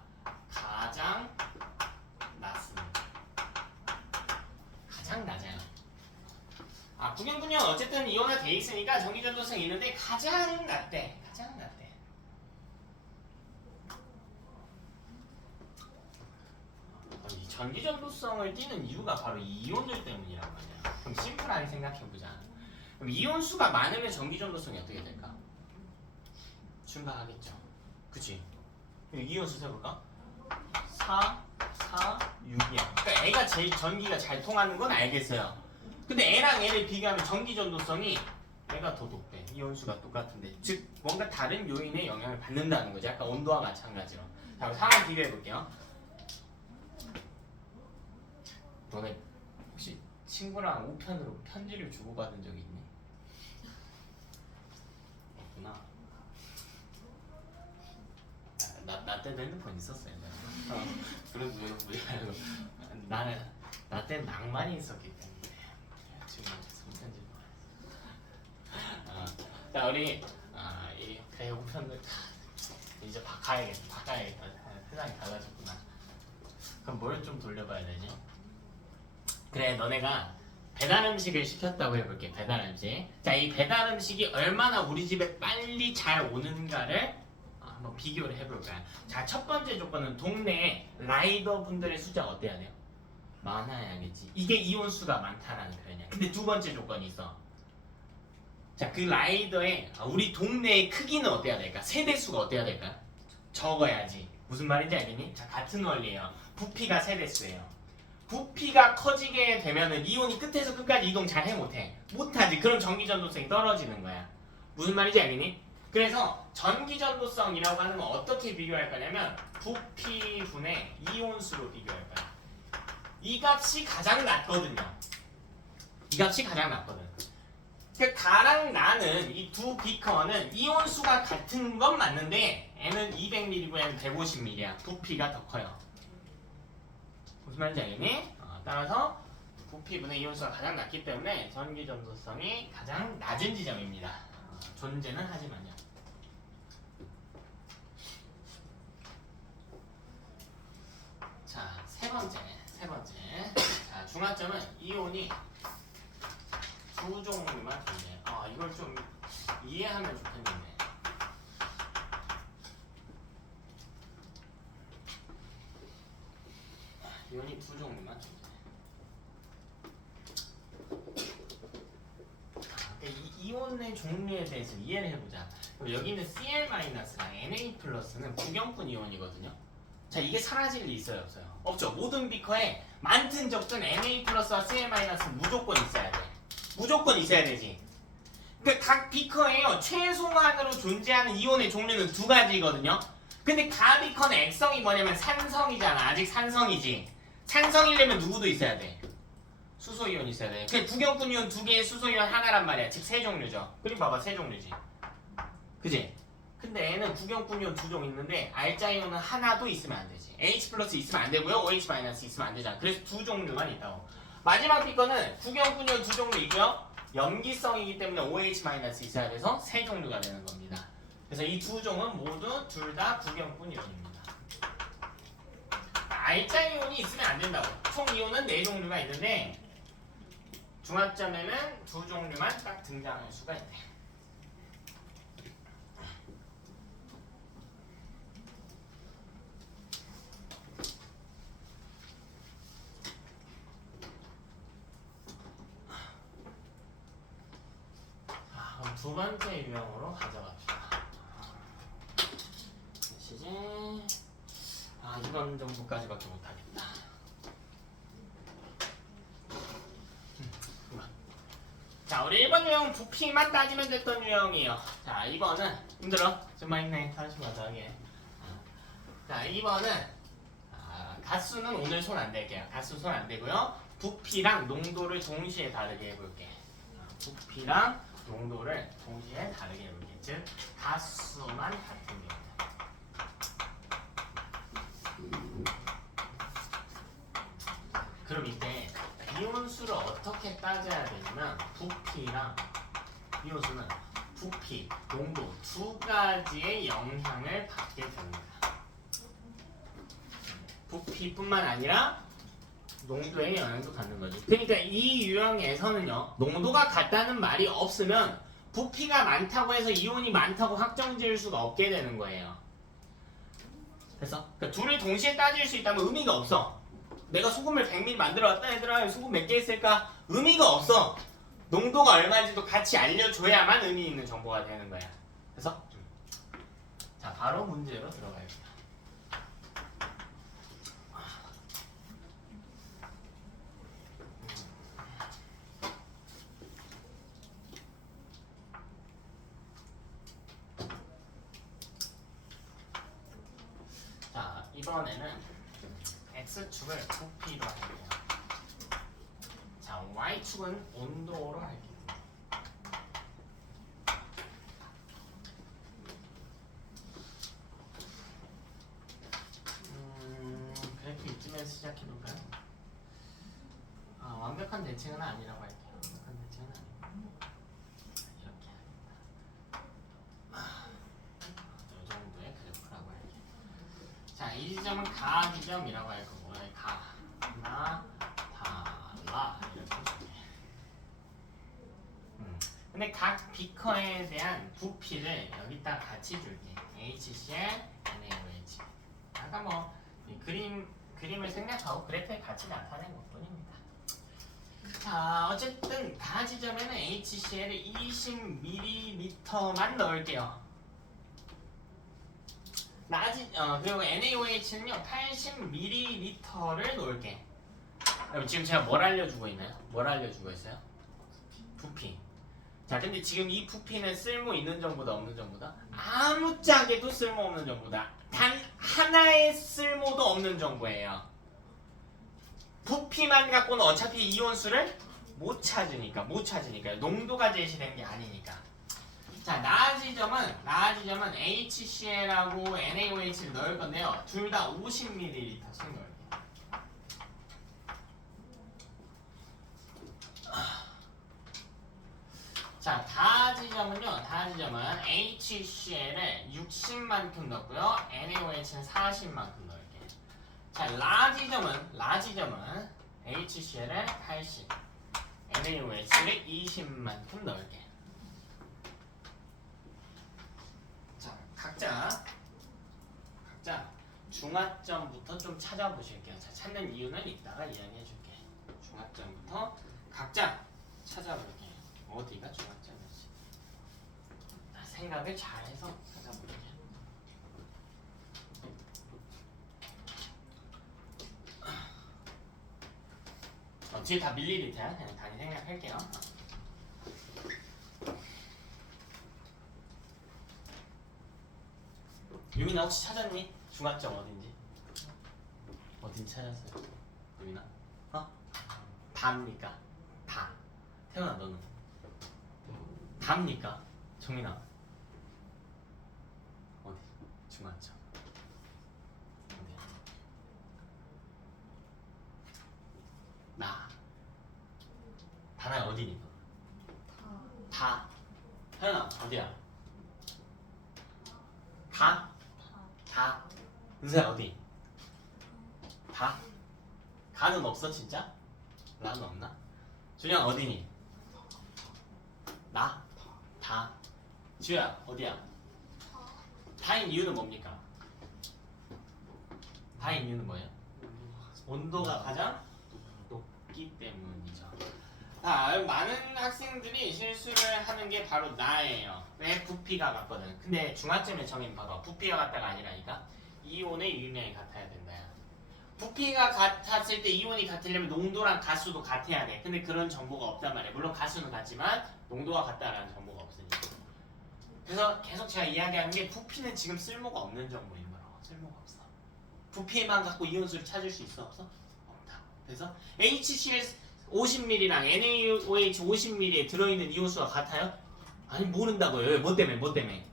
가장 낮습니다. 가장 낮아요. 구경군요. 어쨌든 이온화 돼 있으니까 전기 전도성이 있는데 가장 낮대. 가장 낮대. 이 전기 전도성을 띠는 이유가 바로 이 이온들 때문이란 말이야. 그럼 심플하게 생각해보자. 그럼 이온 수가 많으면 전기 전도성이 어떻게 될까? 증가하겠죠. 그치? 이온 수 세볼까? 4, 6이야. 그러니까 애가 제일 전기가 잘 통하는 건 알겠어요. 근데 애랑 애를 비교하면 전기 전도성이 애가 더 높대. 이온 수가 똑같은데. 즉 뭔가 다른 요인의 영향을 받는다는 거지. 아까 온도와 마찬가지로. 자, 그럼 상황 비교해 볼게요. 너네 혹시 친구랑 우편으로 편지를 주고받은 적이 있니? 없구나. 나 때도 핸드폰 있었어요. 그래도 왜 나는 나 때는 낭만이 있었기 때문에 지금 손편지도 자, 우리 이 배우편들 이제 바꿔야겠다. 세상이 달라졌구나. 그럼 뭘 좀 돌려봐야 되지? 그래, 너네가 배달 음식을 시켰다고 해볼게. 배달 음식. 자, 이 배달 음식이 얼마나 우리 집에 빨리 잘 오는가를 한번 비교를 해볼 거야. 자, 첫 번째 조건은 동네에 라이더 분들의 숫자가 어때야 돼요? 많아야겠지. 이게 이온 수가 많다라는 표현이야. 근데 두 번째 조건이 있어. 자, 그 라이더의 우리 동네의 크기는 어때야 될까? 세대 수가 어때야 될까? 적어야지. 무슨 말인지 알겠니? 자, 같은 원리예요. 부피가 세대 수예요. 부피가 커지게 되면은 이온이 끝에서 끝까지 이동 잘 해 못해? 못하지. 그럼 전기 전도성이 떨어지는 거야. 무슨 말인지 알겠니? 그래서 전기 전도성이라고 하는 건 어떻게 비교할 거냐면 부피분의 이온수로 비교할 거야. 이 값이 가장 낮거든요. 이 값이 가장 낮거든. 그 가랑 나는 이 두 비커는 이온수가 같은 건 맞는데 N은 200ml고 N은 150ml야. 부피가 더 커요. 무슨 말인지 알겠니? 따라서 부피분의 이온수가 가장 낮기 때문에 전기 전도성이 가장 낮은 지점입니다. 존재는 하지만요. 자, 세 번째. 자, 중화점은 이온이 두 종류만 존재해. 이걸 좀 이해하면 좋겠는데. 이온이 두 종류만 존재해. 이 이온의 종류에 대해서 이해를 해보자. 그럼 여기 있는 Cl-랑 Na+는 구경꾼 이온이거든요. 자, 이게 사라질 리 있어요, 없어요? 없죠. 모든 비커에 많든 적든 Na+와 Cl- 무조건 있어야 돼. 무조건 있어야 되지. 그러니까 각 비커에요 최소한으로 존재하는 이온의 종류는 두 가지거든요. 근데 가비커는 액성이 뭐냐면 산성이잖아. 아직 산성이지. 산성이려면 누구도 있어야 돼. 수소이온이 있어야 돼. 그 구경꾼 이온 두 개의 수소이온 하나란 말이야. 즉 세 종류죠. 그리고 봐봐 세 종류지. 그지? 근데 얘는 구경꾼 이온 두 종 있는데 알자 이온은 하나도 있으면 안 되지. H 플러스 있으면 안 되고요. OH 마이너스 있으면 안 되잖아. 그래서 두 종류만 있다고. 마지막 비커는 구경꾼 이온 두 종류 있고요. 염기성이기 때문에 OH 마이너스 있어야 돼서 세 종류가 되는 겁니다. 그래서 이 두 종은 모두 둘 다 구경꾼 이온입니다. 알자 이온이 있으면 안 된다고. 총 이온은 네 종류가 있는데 중합점에는 두 종류만 딱 등장할 수가 있대. 그럼 두 번째 유형으로 가져갑시다. 시제 이번 정도까지밖에 못하겠다. 자, 우리 1번 유형 부피만 따지면 됐던 유형이에요. 자, 2번은 힘들어? 좀만 있네. 다시 가자 하게. 자, 2번은 가수는 오늘 손 안 댈게요. 가수 손 안 대고요. 부피랑 농도를 동시에 다르게 해볼게. 부피랑 농도를 동시에 다르게 해볼게. 즉 가수만 같은 경우. 그럼 이때 이온수를 어떻게 따져야 되냐면 부피랑 이온수는 부피, 농도 두 가지의 영향을 받게 됩니다. 부피뿐만 아니라 농도의 영향도 받는 거지. 그러니까 이 유형에서는요, 농도가 같다는 말이 없으면 부피가 많다고 해서 이온이 많다고 확정 지을 수가 없게 되는 거예요. 그래서 그러니까 둘을 동시에 따질 수 있다면 의미가 없어. 내가 소금을 100ml 만들어 왔다 얘들아, 소금 몇 개 있을까? 의미가 없어. 농도가 얼마인지도 같이 알려줘야만 의미 있는 정보가 되는 거야. 그래서 자, 바로 문제로 들어갈게요. 자, 이번에는 X축을 부피로 할게요. 자, Y축은 온도로 할게요. 그래프 이쯤에서 시작해볼까요? 완벽한 대칭은 아니라고 할게요. 완벽한 대칭은 아니고 이렇게 이 정도의 그래프라고 할게요. 자, 이 지점은 가 지점이라고 할 거고, 가, 나, 달라 이렇게 줄게. 근데 각 비커에 대한 부피를 여기다 같이 줄게. HCl, NaOH. 아까 뭐 그림을 생략하고 그래프에 같이 나타낸 것뿐입니다. 자, 어쨌든 가 지점에는 HCl을 20ml만 넣을게요. 그리고 NaOH는요 80ml를 놓을게. 그럼 지금 제가 뭘 알려주고 있나요? 뭘 알려주고 있어요? 부피. 자, 근데 지금 이 부피는 쓸모 있는 정보다 없는 정보다? 아무짝에도 쓸모 없는 정보다. 단 하나의 쓸모도 없는 정보예요. 부피만 갖고는 어차피 이온수를 못 찾으니까 농도가 제시된 게 아니니까. 자, 나 지점은 HCl하고 NaOH를 넣을 건데요. 둘 다 50ml씩 넣을게요. 자, 다 지점은 HCl을 60만큼 넣고요. NaOH는 40만큼 넣을게요. 자, 라 지점은 HCl을 80, NaOH를 20만큼 넣을게요. 자, 각자 중화점부터 좀 찾아보실게요. 자, 찾는 이유는 이따가 이야기해줄게. 중화점부터 각자 찾아볼게요. 어디가 중화점이지? 생각을 잘해서 찾아볼게요. 뒤에 다 밀리리터야. 그냥 단위 생략할게요. 유민아 혹시 찾았니? 중화점 어딘지? 어딘지 찾았어요? 유민아? 어? 다입니까? 다. 태연아 너는? 다입니까? 정민아? 어디? 중화점. 어디? 나. 다나야 어디니 너? 다. 태연아 어디야? 다? 다. 은서야 어디? 다? 다는 없어 진짜? 나는 없나? 준영 어디니? 나? 다. 지우야 어디야? 다인 이유는 뭡니까? 다인 이유는 뭐예요? 온도가 가장 높기 때문이죠. 많은 학생들이 실수를 하는 게 바로 나예요. 왜? 부피가 같거든. 근데 중화점의 정의는 봐봐. 부피가 같다가 아니라니까. 이온의 유입량이 같아야 된다. 부피가 같았을 때 이온이 같으려면 농도랑 가수도 같아야 돼. 근데 그런 정보가 없단 말이야. 물론 가수는 같지만 농도가 같다라는 정보가 없으니까. 그래서 계속 제가 이야기하는 게 부피는 지금 쓸모가 없는 정보인 거라고. 쓸모가 없어. 부피만 갖고 이온수를 찾을 수 있어? 없어? 없다. 그래서 HCl 50ml랑 NaOH 50ml에 들어있는 이온수가 같아요? 아니 모른다고요. 왜? 뭐 때문에? 뭐 때문에?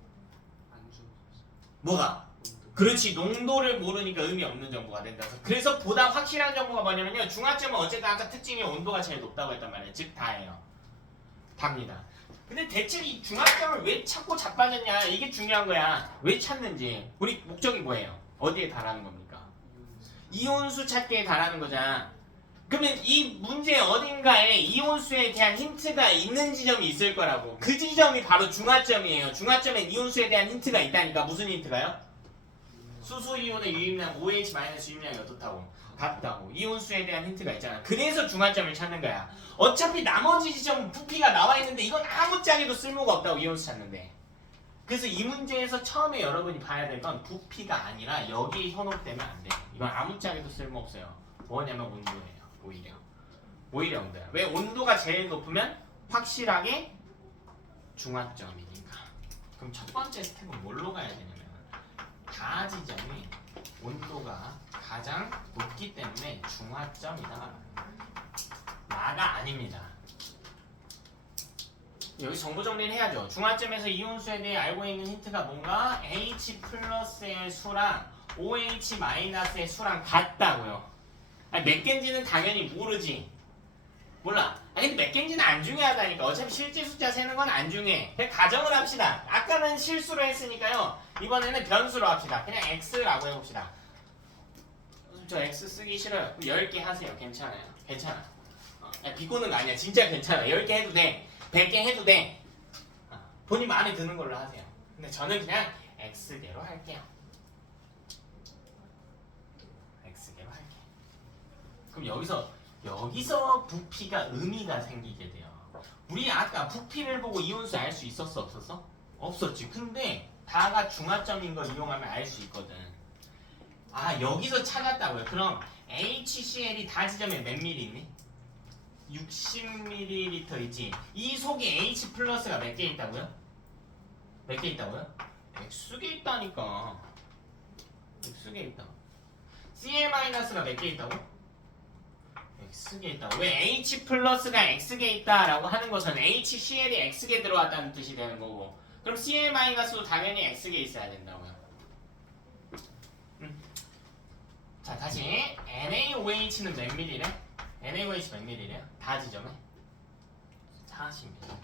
뭐가? 그렇지. 농도를 모르니까 의미 없는 정보가 된다. 그래서 보다 확실한 정보가 뭐냐면요. 중화점은 어쨌든 아까 특징이 온도가 제일 높다고 했단 말이에요. 즉 다예요. 답니다. 근데 대체 이 중화점을 왜 찾고 자빠졌냐 이게 중요한 거야. 왜 찾는지. 우리 목적이 뭐예요? 어디에 달하는 겁니까? 이온수 찾기에 달하는 거잖아. 그러면 이 문제 어딘가에 이온수에 대한 힌트가 있는 지점이 있을 거라고. 그 지점이 바로 중화점이에요. 중화점엔 이온수에 대한 힌트가 있다니까. 무슨 힌트가요? 수소이온의 유입량 OH- 유입량이 어떻다고? 같다고. 이온수에 대한 힌트가 있잖아. 그래서 중화점을 찾는 거야. 어차피 나머지 지점은 부피가 나와 있는데 이건 아무짝에도 쓸모가 없다고 이온수 찾는데. 그래서 이 문제에서 처음에 여러분이 봐야 될 건 부피가 아니라 여기에 현혹되면 안 돼. 이건 아무짝에도 쓸모없어요. 뭐냐면 온도예요. 오히려 온도야. 왜? 온도가 제일 높으면 확실하게 중화점이니까. 그럼 첫 번째 스텝은 뭘로 가야 되냐면 다 지점이 온도가 가장 높기 때문에 중화점이다. 나가 아닙니다. 여기 정보 정리를 해야죠. 중화점에서 이온수에 대해 알고 있는 힌트가 뭔가 H+의 수랑 OH-의 수랑 같다고요. 아니, 몇 개인지는 당연히 모르지. 몰라. 아니 근데 몇 개인지는 안 중요하다니까. 어차피 실제 숫자 세는 건 안 중요해. 그냥 가정을 합시다. 아까는 실수로 했으니까요. 이번에는 변수로 합시다. 그냥 x라고 해봅시다. 저 x 쓰기 싫어요. 그럼 10개 하세요. 괜찮아요. 괜찮아. 비꼬는 거 아니야. 진짜 괜찮아. 10개 해도 돼. 100개 해도 돼. 본인 마음에 드는 걸로 하세요. 근데 저는 그냥 x개로 할게요. x개로 할게요. 그럼 여기서 부피가 의미가 생기게 돼요. 우리 아까 부피를 보고 이온수 알 수 있었어? 없었어? 없었지. 근데 다가 중화점인 걸 이용하면 알 수 있거든. 여기서 찾았다고요. 그럼 HCl이 다 지점에 몇 미리 있니? 60ml 있지. 이 속에 H 플러스가 몇 개 있다고요? 몇 개 있다고요? X개 있다니까. X개 있다. Cl 마이너스가 몇 개 있다고? X개 있다고. 왜 H 플러스가 X개 있다라고 하는 것은 HCl이 X개 들어왔다는 뜻이 되는 거고. 그럼 Cl 마이너스도 당연히 X개 있어야 된다고요. 자 다시 NaOH는 몇 밀리래? NaOH 몇 밀리래요? 다 지점에? 40ml.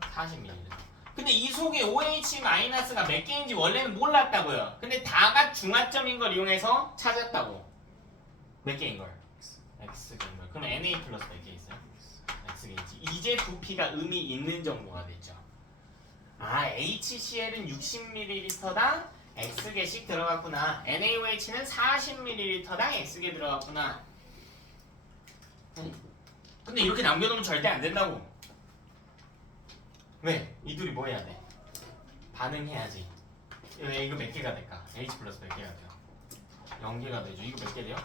40ml. 근데 이 속에 OH-가 몇 개인지 원래는 몰랐다고요. 근데 다가 중화점인 걸 이용해서 찾았다고. 몇 개인 걸? X개인 걸. 그럼 Na 플러스 몇 개 있어요? X개 있지. 이제 부피가 의미 있는 정보가 됐죠. HCl은 60ml당 X개씩 들어갔구나. NaOH는 40ml당 X개 들어갔구나. 근데 이렇게 남겨놓으면 절대 안 된다고. 왜? 이 둘이 뭐 해야 돼? 반응해야지. 이거 몇 개가 될까? H 플러스 몇 개가 돼요? 0개가 되죠. 이거 몇 개 돼요?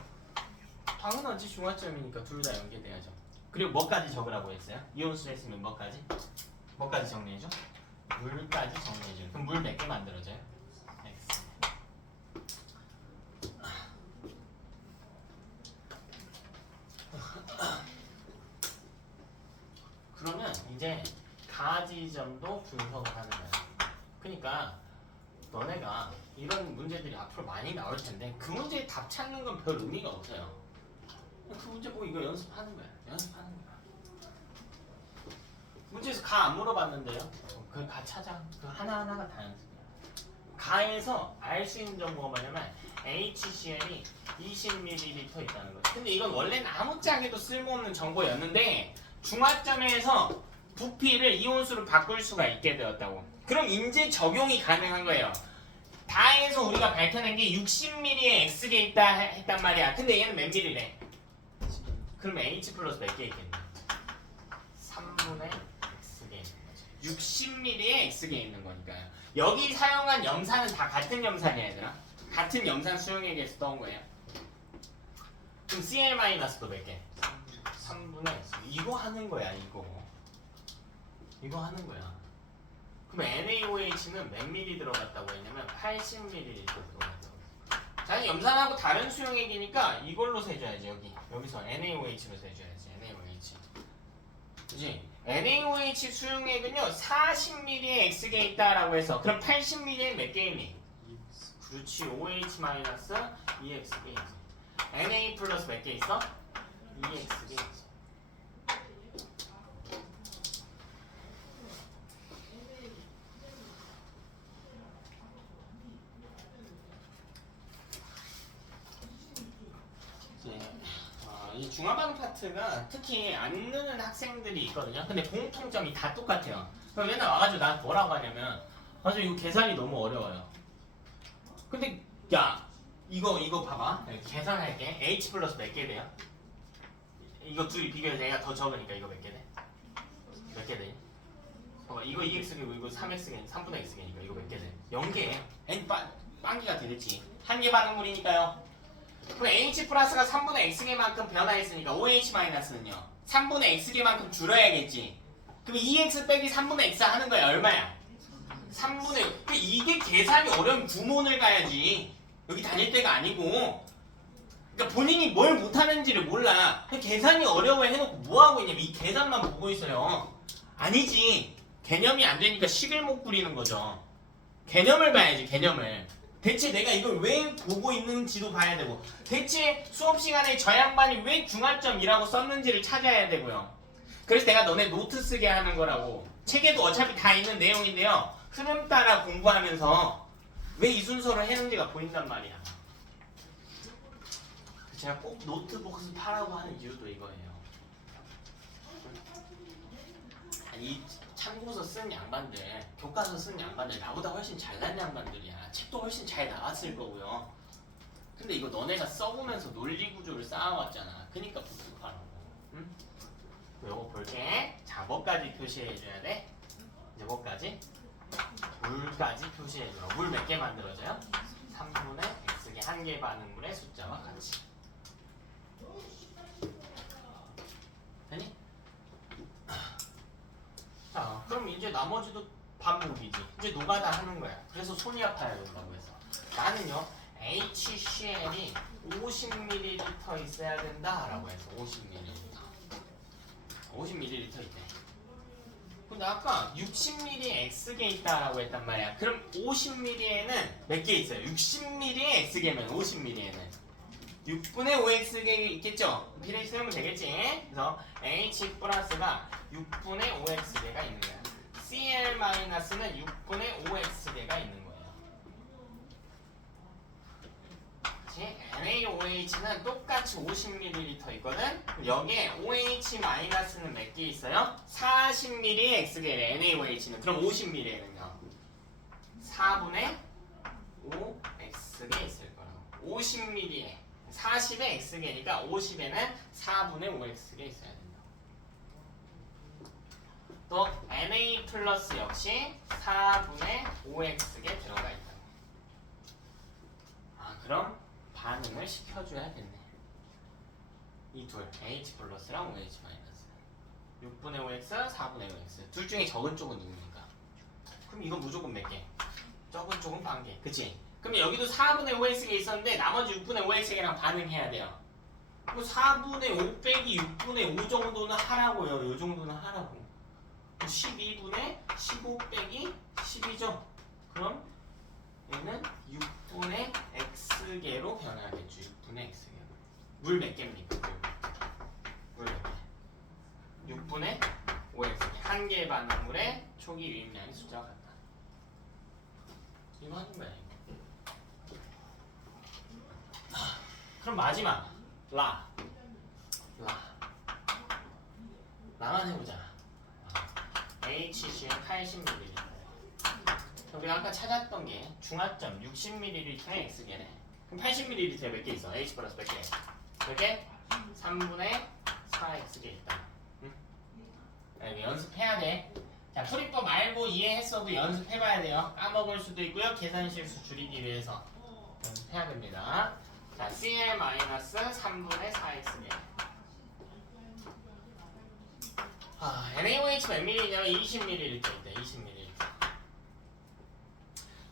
당연하지. 중화점이니까 둘 다 연계돼야죠. 그리고 뭐까지 적으라고 했어요? 이온수 했으면 뭐까지? 뭐까지 정리해줘? 물까지 정리해줘. 그럼 물 몇 개 만들어져요? X. 점도 분석을 하는 거야. 그러니까 너네가 이런 문제들이 앞으로 많이 나올 텐데 그 문제에 답 찾는 건 별 의미가 없어요. 그 문제 보고 이거 연습하는 거야. 연습하는 거야. 문제에서 가 안 물어봤는데요. 그 가 찾아. 그 하나하나가 다 연습이야. 가에서 알 수 있는 정보가 뭐냐면 HCl이 20ml 있다는 거죠. 근데 이건 원래는 아무짝에도 쓸모없는 정보였는데 중화점에서 부피를 이온수로 바꿀 수가 있게 되었다고. 그럼 이제 적용이 가능한 거예요. 다에서 우리가 밝혀낸 게 60ml의 X개 있다 했단 말이야. 근데 얘는 몇 ml래? 그럼 H 플러스 몇 개 있겠니? 3분의 X개 있는 거지. 60ml의 X개 있는 거니까요. 여기 사용한 염산은 다 같은 염산이야 얘들아. 같은 염산 수용액에서 떠온 거예요. 그럼 Cl-도 몇 개? 3분의 X. 이거 하는 거야 이거. 이거 하는 거야. 그럼 NaOH는 몇 ml 들어갔다고 했냐면 80ml 들어갔다고. 자, 염산하고 다른 수용액이니까 이걸로 세줘야지 여기. 여기서 NaOH로 세줘야지. NaOH. 그치? NaOH 수용액은요 40ml의 X개 있다라고 해서 그럼 80ml에 몇 개이니? 그렇지. OH 마이너스 2X개 있어. Na 플러스 몇 개 있어? 2X개 있어. 이 중화방 파트가 특히 안 느는 학생들이 있거든요. 근데 공통점이 다 똑같아요. 그럼 맨날 와가지고 나한테 뭐라고 하냐면 아주 이거 계산이 너무 어려워요. 근데 야 이거 봐봐. 계산할게. H 플러스 몇 개 돼요? 이거 둘이 비교해서 내가 더 적으니까 이거 몇 개 돼? 몇 개 돼? 봐봐. 이거 2x개고 이거 3x개 3분의 x개니까 이거 몇 개 돼? 0개예요. n 빵기가 되겠지. 한 개 반응물이니까요. 그럼 H 플러스가 3분의 X개만큼 변화했으니까 OH-는요 3분의 X개만큼 줄어야겠지. 그럼 2X 빼기 3분의 X 하는 거야. 얼마야? 3분의 이게 계산이 어려운 구몬을 가야지. 여기 다닐 때가 아니고. 그러니까 본인이 뭘 못하는지를 몰라. 계산이 어려워 해놓고 뭐하고 있냐면 이 계산만 보고 있어요. 아니지. 개념이 안 되니까 식을 못 부리는 거죠. 개념을 봐야지. 개념을. 대체 내가 이걸 왜 보고 있는지도 봐야 되고 대체 수업 시간에 저 양반이 왜 중화점이라고 썼는지를 찾아야 되고요. 그래서 내가 너네 노트 쓰게 하는 거라고. 책에도 어차피 다 있는 내용인데요. 흐름 따라 공부하면서 왜 이 순서로 했는지가 보인단 말이야. 제가 꼭 노트 복습하라고 하는 이유도 이거예요. 이 참고서 쓴 양반들, 교과서 쓴 양반들 나보다 훨씬 잘난 양반들이야. 책도 훨씬 잘 나왔을 거고요. 근데 이거 너네가 써보면서 논리 구조를 쌓아왔잖아. 그니까 복습하라고. 응? 요거 볼게. 자, 뭐까지 표시해줘야 돼? 이제 뭐까지? 물까지 표시해줘. 물 몇 개 만들어져요? 3분의 X개 한 개 반응물의 숫자와 같이. 되니? 자, 그럼 이제 나머지도 반복이지. 이제 노가다 하는 거야. 그래서 손이 아파야 된다고 해서. 나는요, HCl이 50ml 있어야 된다라고 해서 50ml. 50ml 있대. 근데 아까 60ml의 X개 있다라고 했단 말이야. 그럼 50ml에는 몇 개 있어요? 60ml의 X개면 50ml에는 6분의 5X개 있겠죠? 비례 세우면 되겠지? 그래서 H 플러스가 6분의 5X개가 있는 거야. Cl-는 6분의 5X개가 있는 거예요. 그치? NaOH는 똑같이 50ml 있거든? 여기에 OH-는 몇 개 있어요? 40ml의 X개래, NaOH는. 그럼 50ml에는요? 4분의 5X개 있을 거라고. 50ml에 40의 X개니까 50에는 4분의 5X개 있어야 된다. 또 Na 플러스 역시 4분의 5X개 들어가 있다. 아, 그럼 반응을 시켜줘야겠네. 이 둘, H 플러스랑 OH 마이너스. 6분의 5X, 4분의 5X. 둘 중에 적은 쪽은 누구니까? 그럼 이건 무조건 몇 개? 적은 쪽은 반 개. 그치? 그럼 여기도 4분의 5x가 있었는데 나머지 6분의 5x랑 반응해야 돼요. 그럼 4분의 5 빼기 6분의 5 정도는 하라고요. 요 정도는 하라고. 12분의 15 빼기 10이죠. 그럼 얘는 6분의 x개로 변하겠죠. 6분의 x개. 물 몇 개입니까? 물 몇 개? 6분의 5x. 한 개의 반응물의 초기 유입량의 숫자가 같다. 이거 하는 거야. 그럼 마지막 라만 해보자. HCl 80ml. 우리가 아까 찾았던 게 중화점 60ml의 X개네. 그럼 80ml에 몇 개 있어? H 플러스 몇 개? 몇 개? 3분의 4X개 있다. 응? 여기 연습해야 돼. 자, 풀이법 말고 이해했어도 연습해봐야 돼요. 까먹을 수도 있고요. 계산 실수 줄이기 위해서 연습해야 됩니다. 자, Cl-3분의 4X개. NaOH 몇 ml냐면 20ml 있다. 20ml.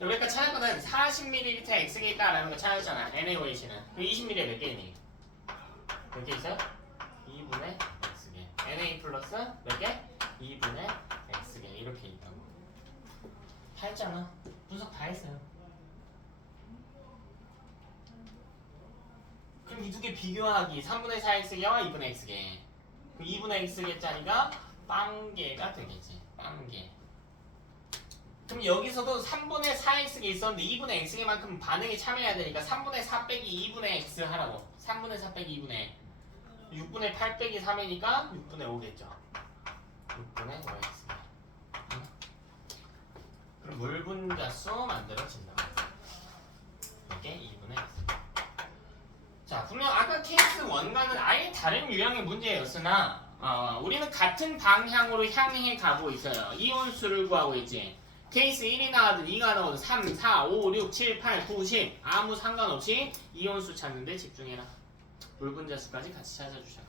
여기까지 찾았거든. 40ml X개 있다라는 거 찾았잖아. NaOH는. 그럼 20ml에 몇 개 있니? 몇 개 있어요? 2분의 X개. Na 플러스 몇 개? 2분의 X개. 이렇게 있다고. 다 했잖아. 분석 다 했어요. 그럼 이 두 개 비교하기. 3분의 4X개와 2분의 X개. 그럼 2분의 X개짜리가 빵개가 되겠지. 빵개. 그럼 여기서도 3분의 4x가 있었는데 2분의 x만큼 반응에 참여해야 되니까 3분의 4 빼기 2분의 x 하라고. 3분의 4 빼기 2분의 6분의 8 빼기 3이니까 6분의 5겠죠. 6분의 5x. 그럼 물 분자수 만들어진다. 이게 2분의 x. 자, 분명 아까 케이스 1과는 아예 다른 유형의 문제였으나 우리는 같은 방향으로 향해 가고 있어요. 이온수를 구하고 있지. 케이스 1이 나와든 2가 나오든 3, 4, 5, 6, 7, 8, 9, 10 아무 상관없이 이온수 찾는데 집중해라. 물분자수까지 같이 찾아주자.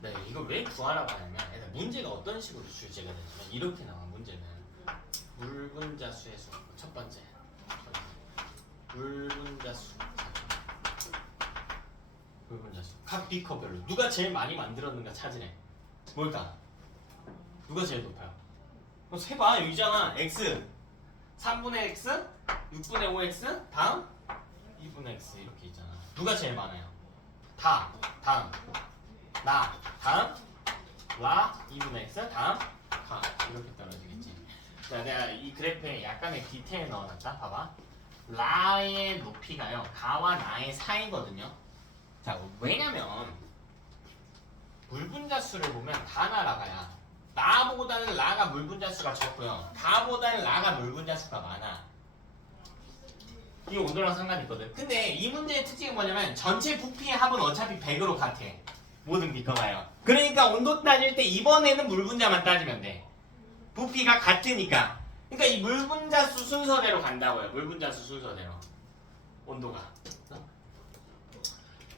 네, 이거 왜 구하라고 하냐면 문제가 어떤 식으로 출제가 되냐면 이렇게 나온 문제는 물분자수의 수. 첫 번째 물분자수. 물분자수. 각 비커별로 누가 제일 많이 만들었는가 찾으래. 뭘까? 누가 제일 높아요? 세봐. 여기잖아. x 3분의 x 6분의 5x 다음 2분의 x 이렇게 있잖아. 누가 제일 많아요? 다음 나 다음 라 2분의 x 다음 가 이렇게 떨어지겠지. 자, 내가 이 그래프에 약간의 디테일 넣어놨다. 봐봐. 라의 높이가요 가와 나의 사이거든요. 자, 왜냐면 물분자수를 보면 가나 라가야. 나보다는 라가 물분자수가 적고요. 가보다는 라가 물분자수가 많아. 이게 온도랑 상관이 있거든. 근데 이 문제의 특징이 뭐냐면 전체 부피의 합은 어차피 100으로 같아. 모든 비커가요. 그러니까 온도 따질 때 이번에는 물분자만 따지면 돼. 부피가 같으니까. 그러니까 이 물분자수 순서대로 간다고요. 물분자수 순서대로. 온도가.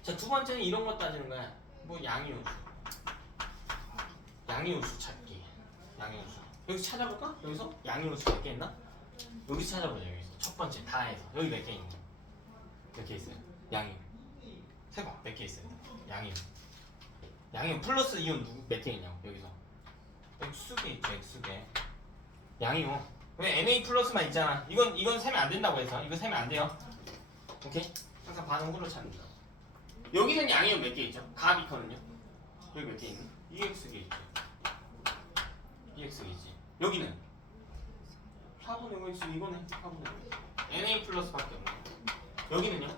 자, 두 번째는 이런 거 따지는 거야. 뭐 양이온수. 양이온수 찾기. 양이온수. 여기서 찾아볼까? 여기서 양이온수 몇 개 있나? 여기서 찾아보자. 여기서 첫 번째 다 해서 여기 몇 개 있니? 몇 개 있어요? 양이온. 세봐. 몇 개 있어요? 양이온. 양이온 플러스 이온 누구 몇 개 있냐고. 여기서 X개 있죠. X개. 양이온. 왜 Na 플러스만 있잖아. 이건 세면 안 된다고 해서 이거 세면 안 돼요. 오케이? 항상 반응 후로 찾는다. 여기는 양이온 몇 개 있죠? 가비커는요? 여기 몇 개 있니? EX개 있죠. EX개 있지. 여기는 4분의 5X 이거네. 4분의 5. Na 플러스밖에 없네. 여기는요?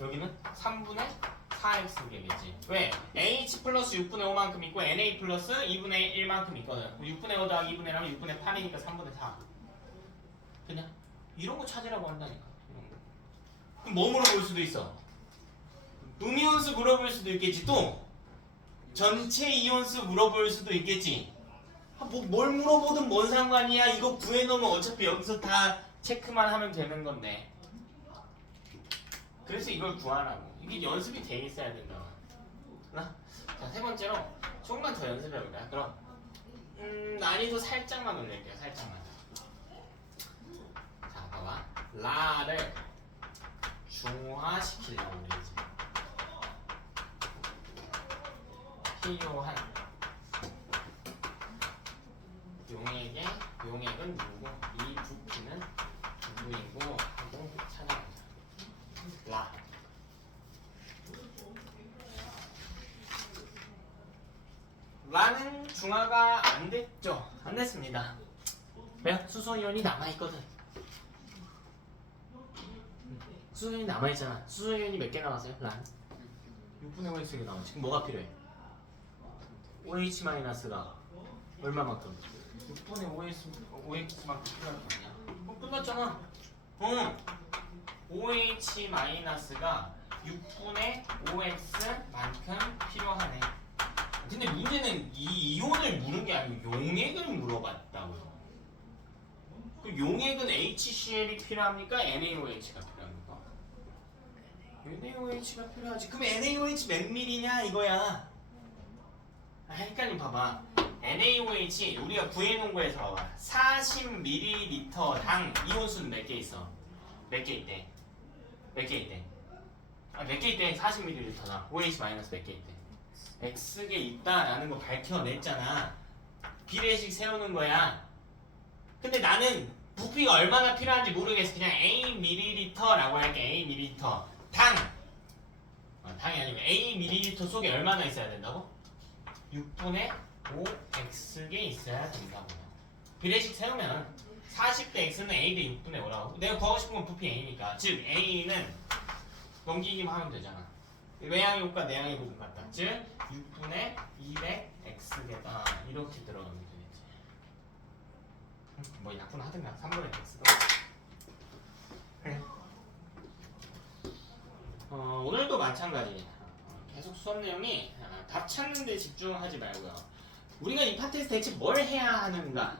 여기는 3분의 4X개겠지. 왜? H 플러스 6분의 5만큼 있고 Na 플러스 2분의 1만큼 있거든. 6분의 5 더하기 2분의 1하면 6분의 8이니까 3분의 4. 그냥 이런 거 찾으라고 한다니까. 그럼 뭐 물어볼 수도 있어? 음이온수 물어볼 수도 있겠지. 또 전체 이온수 물어볼 수도 있겠지. 뭘 물어보든 뭔 상관이야. 이거 구해놓으면 어차피 여기서 다 체크만 하면 되는 건데. 그래서 이걸 구하라고. 이게 연습이 돼 있어야 된다. 자, 세 번째로 조금만 더 연습해볼까요? 그럼 난이도 살짝만 올릴게요. 살짝만. 자, 봐봐. 라를 중화시키려고 그러지. 필요한 용액은 누구고 이 부피는 누구이고 하고 찾아보자. 라. 라는 중화가 안 됐죠? 안 됐습니다. 왜? 수소이온이 남아있거든. 수소이온이 남아있잖아. 수소이온이 몇 개 남았어요? 란 6분의 5 x가 남아. 지금 뭐가 필요해? OH-가 얼마만큼? 6분의 5x만큼 필요할 거 아니야? 끝났잖아. 응. OH-가 6분의 5x만큼 필요하네. 근데 문제는 이 이온을 물은 게 아니고 용액을 물어봤다고요. 그 용액은 HCl이 필요합니까? NaOH가 필요합니까? NaOH가 필요하지. 그럼 NaOH 몇 밀이냐 이거야. 헷갈림 봐봐. NaOH 우리가 구해놓은 거에서 봐봐. 40ml당 이온수는 몇 개 있어? 몇 개 있대? 몇 개 있대? 몇 개 있대? 40ml당 OH- 몇 개 있대? X개 있다라는 거 밝혀냈잖아. 비례식 세우는 거야. 근데 나는 부피가 얼마나 필요한지 모르겠어. 그냥 A ml라고 할게. A ml 당. 당이 아니고 A ml 속에 얼마나 있어야 된다고? 6분의 5 X개 있어야 된다고. 비례식 세우면 40대 X는 A 대 6분의 5라고. 내가 구하고 싶은 건 부피 A니까. 즉 A는 넘기기만 하면 되잖아. 외양의 곱과 내양의 곱은 같다. 즉 6분의 200x개다. 이렇게 들어가면 되겠지. 뭐 약분하든가 3분의 x가. 그래. 오늘도 마찬가지. 계속 수업 내용이 답 찾는 데 집중하지 말고요. 우리가 이 파트에서 대체 뭘 해야 하는가?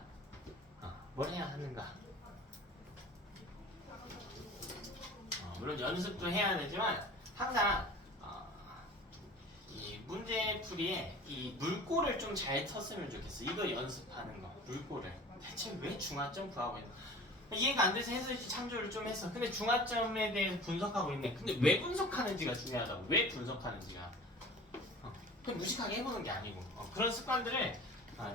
뭘 해야 하는가? 물론 연습도 해야 되지만 항상 이 문제풀이에 이 물꼬를 좀 잘 쳤으면 좋겠어. 이거 연습하는 거. 물꼬를. 대체 왜 중화점 구하고 있나? 이해가 안 돼서 해설지 참조를 좀 했어. 근데 중화점에 대해서 분석하고 있네. 근데 왜 분석하는지가 중요하다고. 왜 분석하는지가. 그냥 무식하게 해보는 게 아니고. 그런 습관들을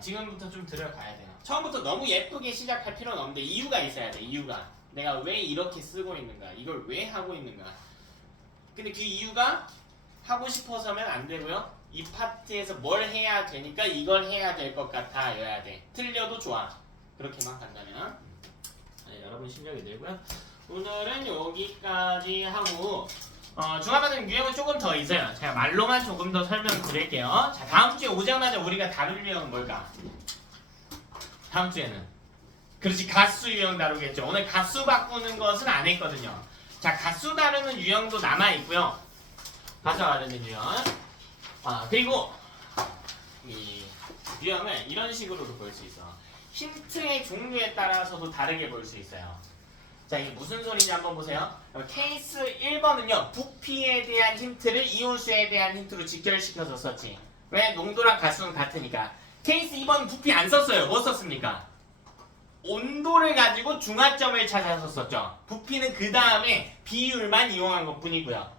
지금부터 좀 들어가야 돼요. 처음부터 너무 예쁘게 시작할 필요는 없는데 이유가 있어야 돼. 이유가. 내가 왜 이렇게 쓰고 있는가. 이걸 왜 하고 있는가. 근데 그 이유가 하고 싶어서면 안 되고요. 이 파트에서 뭘 해야 되니까 이걸 해야 될 것 같아 여야 돼. 틀려도 좋아. 그렇게만 간다면. 여러분 실력이 되고요. 오늘은 여기까지 하고 중화반응 유형은 조금 더 있어요. 제가 말로만 조금 더 설명드릴게요. 자, 다음 주에 오자마자 우리가 다룰 유형은 뭘까? 다음 주에는 그렇지, 가수 유형 다루겠죠. 오늘 가수 바꾸는 것은 안 했거든요. 자, 가수 다루는 유형도 남아있고요. 가수 다루는 유형. 그리고 이 유형을 이런 식으로도 볼 수 있어. 힌트의 종류에 따라서도 다르게 볼 수 있어요. 자, 이게 무슨 소리인지 한번 보세요. 케이스 1번은요. 부피에 대한 힌트를 이온수에 대한 힌트로 직결시켜서 썼지. 왜? 농도랑 가수는 같으니까. 케이스 2번은 부피 안 썼어요. 뭐 썼습니까? 온도를 가지고 중화점을 찾아서 썼죠. 부피는 그 다음에 비율만 이용한 것 뿐이고요.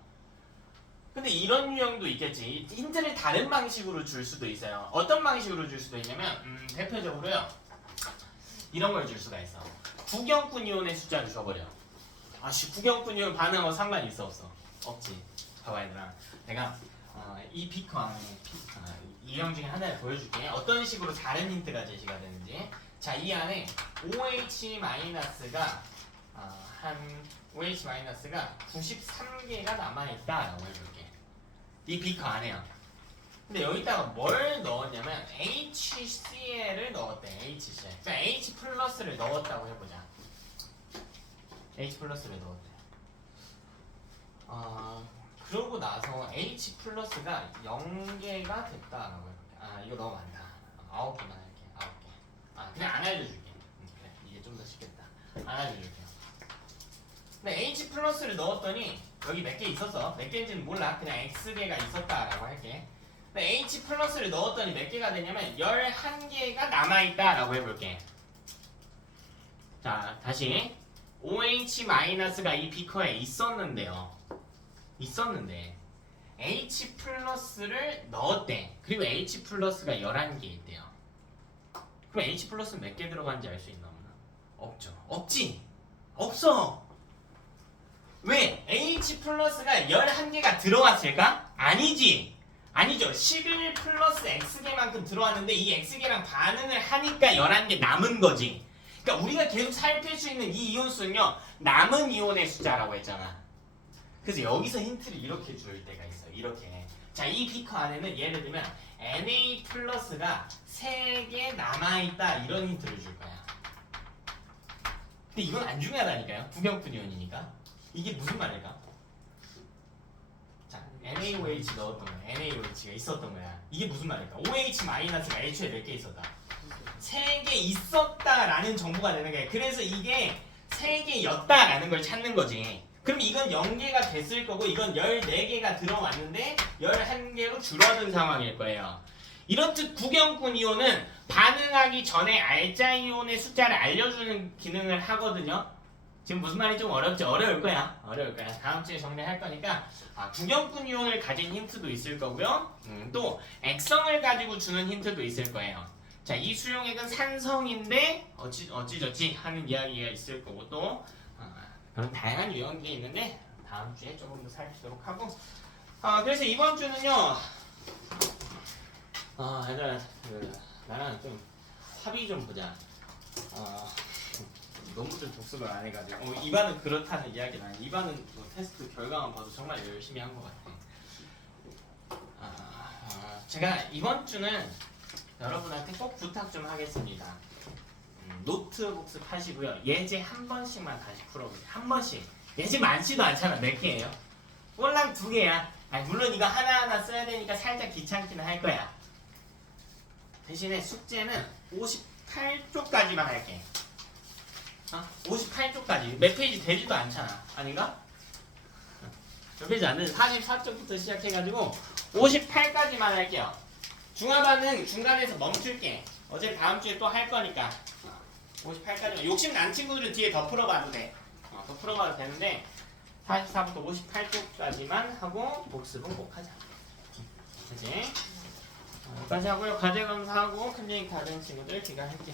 근데 이런 유형도 있겠지. 힌트를 다른 방식으로 줄 수도 있어요. 어떤 방식으로 줄 수도 있냐면 대표적으로요. 이런 걸 줄 수가 있어. 구경꾼 이온의 숫자를 줘버려. 구경꾼 이온 반응하고 상관이 있어 없어? 없지. 봐봐 얘들아. 내가 이 비커 안에 유형 중에 하나를 보여줄게. 어떤 식으로 다른 힌트가 제시가 되는지. 자, 이 안에 OH-가 OH-가 93개가 남아있다라고 해볼게. 이 비커 안에요. 근데 여기다가 뭘 넣었냐면 HCl을 넣었대. HCl. 그러니까 H 플러스를 넣었다고 해보자. H 플러스를 넣었대. 그러고 나서 H 플러스가 0개가 됐다라고 해볼게. 이거 너무 많다. 9개만 할게. 9개. 그냥 안 알려줄게. 그래, 이게 좀 더 쉽겠다. 안 알려줄게요. 근데 H 플러스를 넣었더니 여기 몇 개 있었어. 몇 개인지는 몰라. 그냥 X개가 있었다라고 할게. 근데 H 플러스를 넣었더니 몇 개가 되냐면 11개가 남아있다라고 해볼게. 자, 다시 OH-가 이 비커에 있었는데요. 있었는데 H 플러스를 넣었대. 그리고 H 플러스가 11개 있대요. 그럼 H 플러스 몇 개 들어간지 알 수 있나 없나? 없죠. 없지. 없어. 왜? H 플러스가 11개가 들어왔을까? 아니지. 아니죠. 11 플러스 X개만큼 들어왔는데 이 X개랑 반응을 하니까 11개 남은 거지. 그러니까 우리가 계속 살필 수 있는 이 이온수는요. 남은 이온의 숫자라고 했잖아. 그래서 여기서 힌트를 이렇게 줄 때가 있어. 이렇게. 자, 이 비커 안에는 예를 들면 Na 플러스가 3개 남아있다. 이런 힌트를 줄 거야. 근데 이건 안 중요하다니까요. 부경분 이온이니까. 이게 무슨 말일까? 자, NaOH 넣었던 거야. NaOH가 있었던 거야. 이게 무슨 말일까? OH-가 애초에 몇 개 있었다? 3개 있었다라는 정보가 되는 거야. 그래서 이게 3개였다라는 걸 찾는 거지. 그럼 이건 0개가 됐을 거고 이건 14개가 들어왔는데 11개로 줄어든 상황일 거예요. 이렇듯 구경꾼 이온은 반응하기 전에 알자 이온의 숫자를 알려주는 기능을 하거든요. 지금 무슨 말이 좀 어렵죠? 어려울 거야. 어려울 거야. 다음 주에 정리할 거니까 구경꾼 이온을 가진 힌트도 있을 거고요. 또 액성을 가지고 주는 힌트도 있을 거예요. 자, 이 수용액은 산성인데 어찌저찌 하는 이야기가 있을 거고 또 그런 다양한 유형이 있는데 다음 주에 조금 더 살피도록 하고 그래서 이번 주는요 얘들아 나랑 좀 합의 좀 보자. 너무들 복습을 안 해가지고 이반은 그렇다는 이야기는 아니야. 이반은 뭐 테스트 결과만 봐도 정말 열심히 한 것 같아. 제가 이번 주는 여러분한테 꼭 부탁 좀 하겠습니다. 노트 복습하시고요. 예제 한 번씩만 다시 풀어보세요. 한 번씩. 예제 많지도 않잖아. 몇 개예요? 꼴랑 2개야. 물론 이거 하나하나 써야 되니까 살짝 귀찮기는 할 거야. 대신에 숙제는 58쪽까지만 할게. 58쪽까지. 몇 페이지 되지도 않잖아. 아닌가? 몇 페이지 안 되지. 44쪽부터 시작해가지고 58까지만 할게요. 중화반응 중간에서 멈출게. 어차피 다음 주에 또 할 거니까 58까지만. 욕심 난 친구들은 뒤에 더 풀어봐도 돼. 더 풀어봐도 되는데 44부터 58쪽까지만 하고 복습은 꼭 하자. 그치? 여기까지 하고요. 과제 검사하고 클리닉 다른 친구들 기간할게.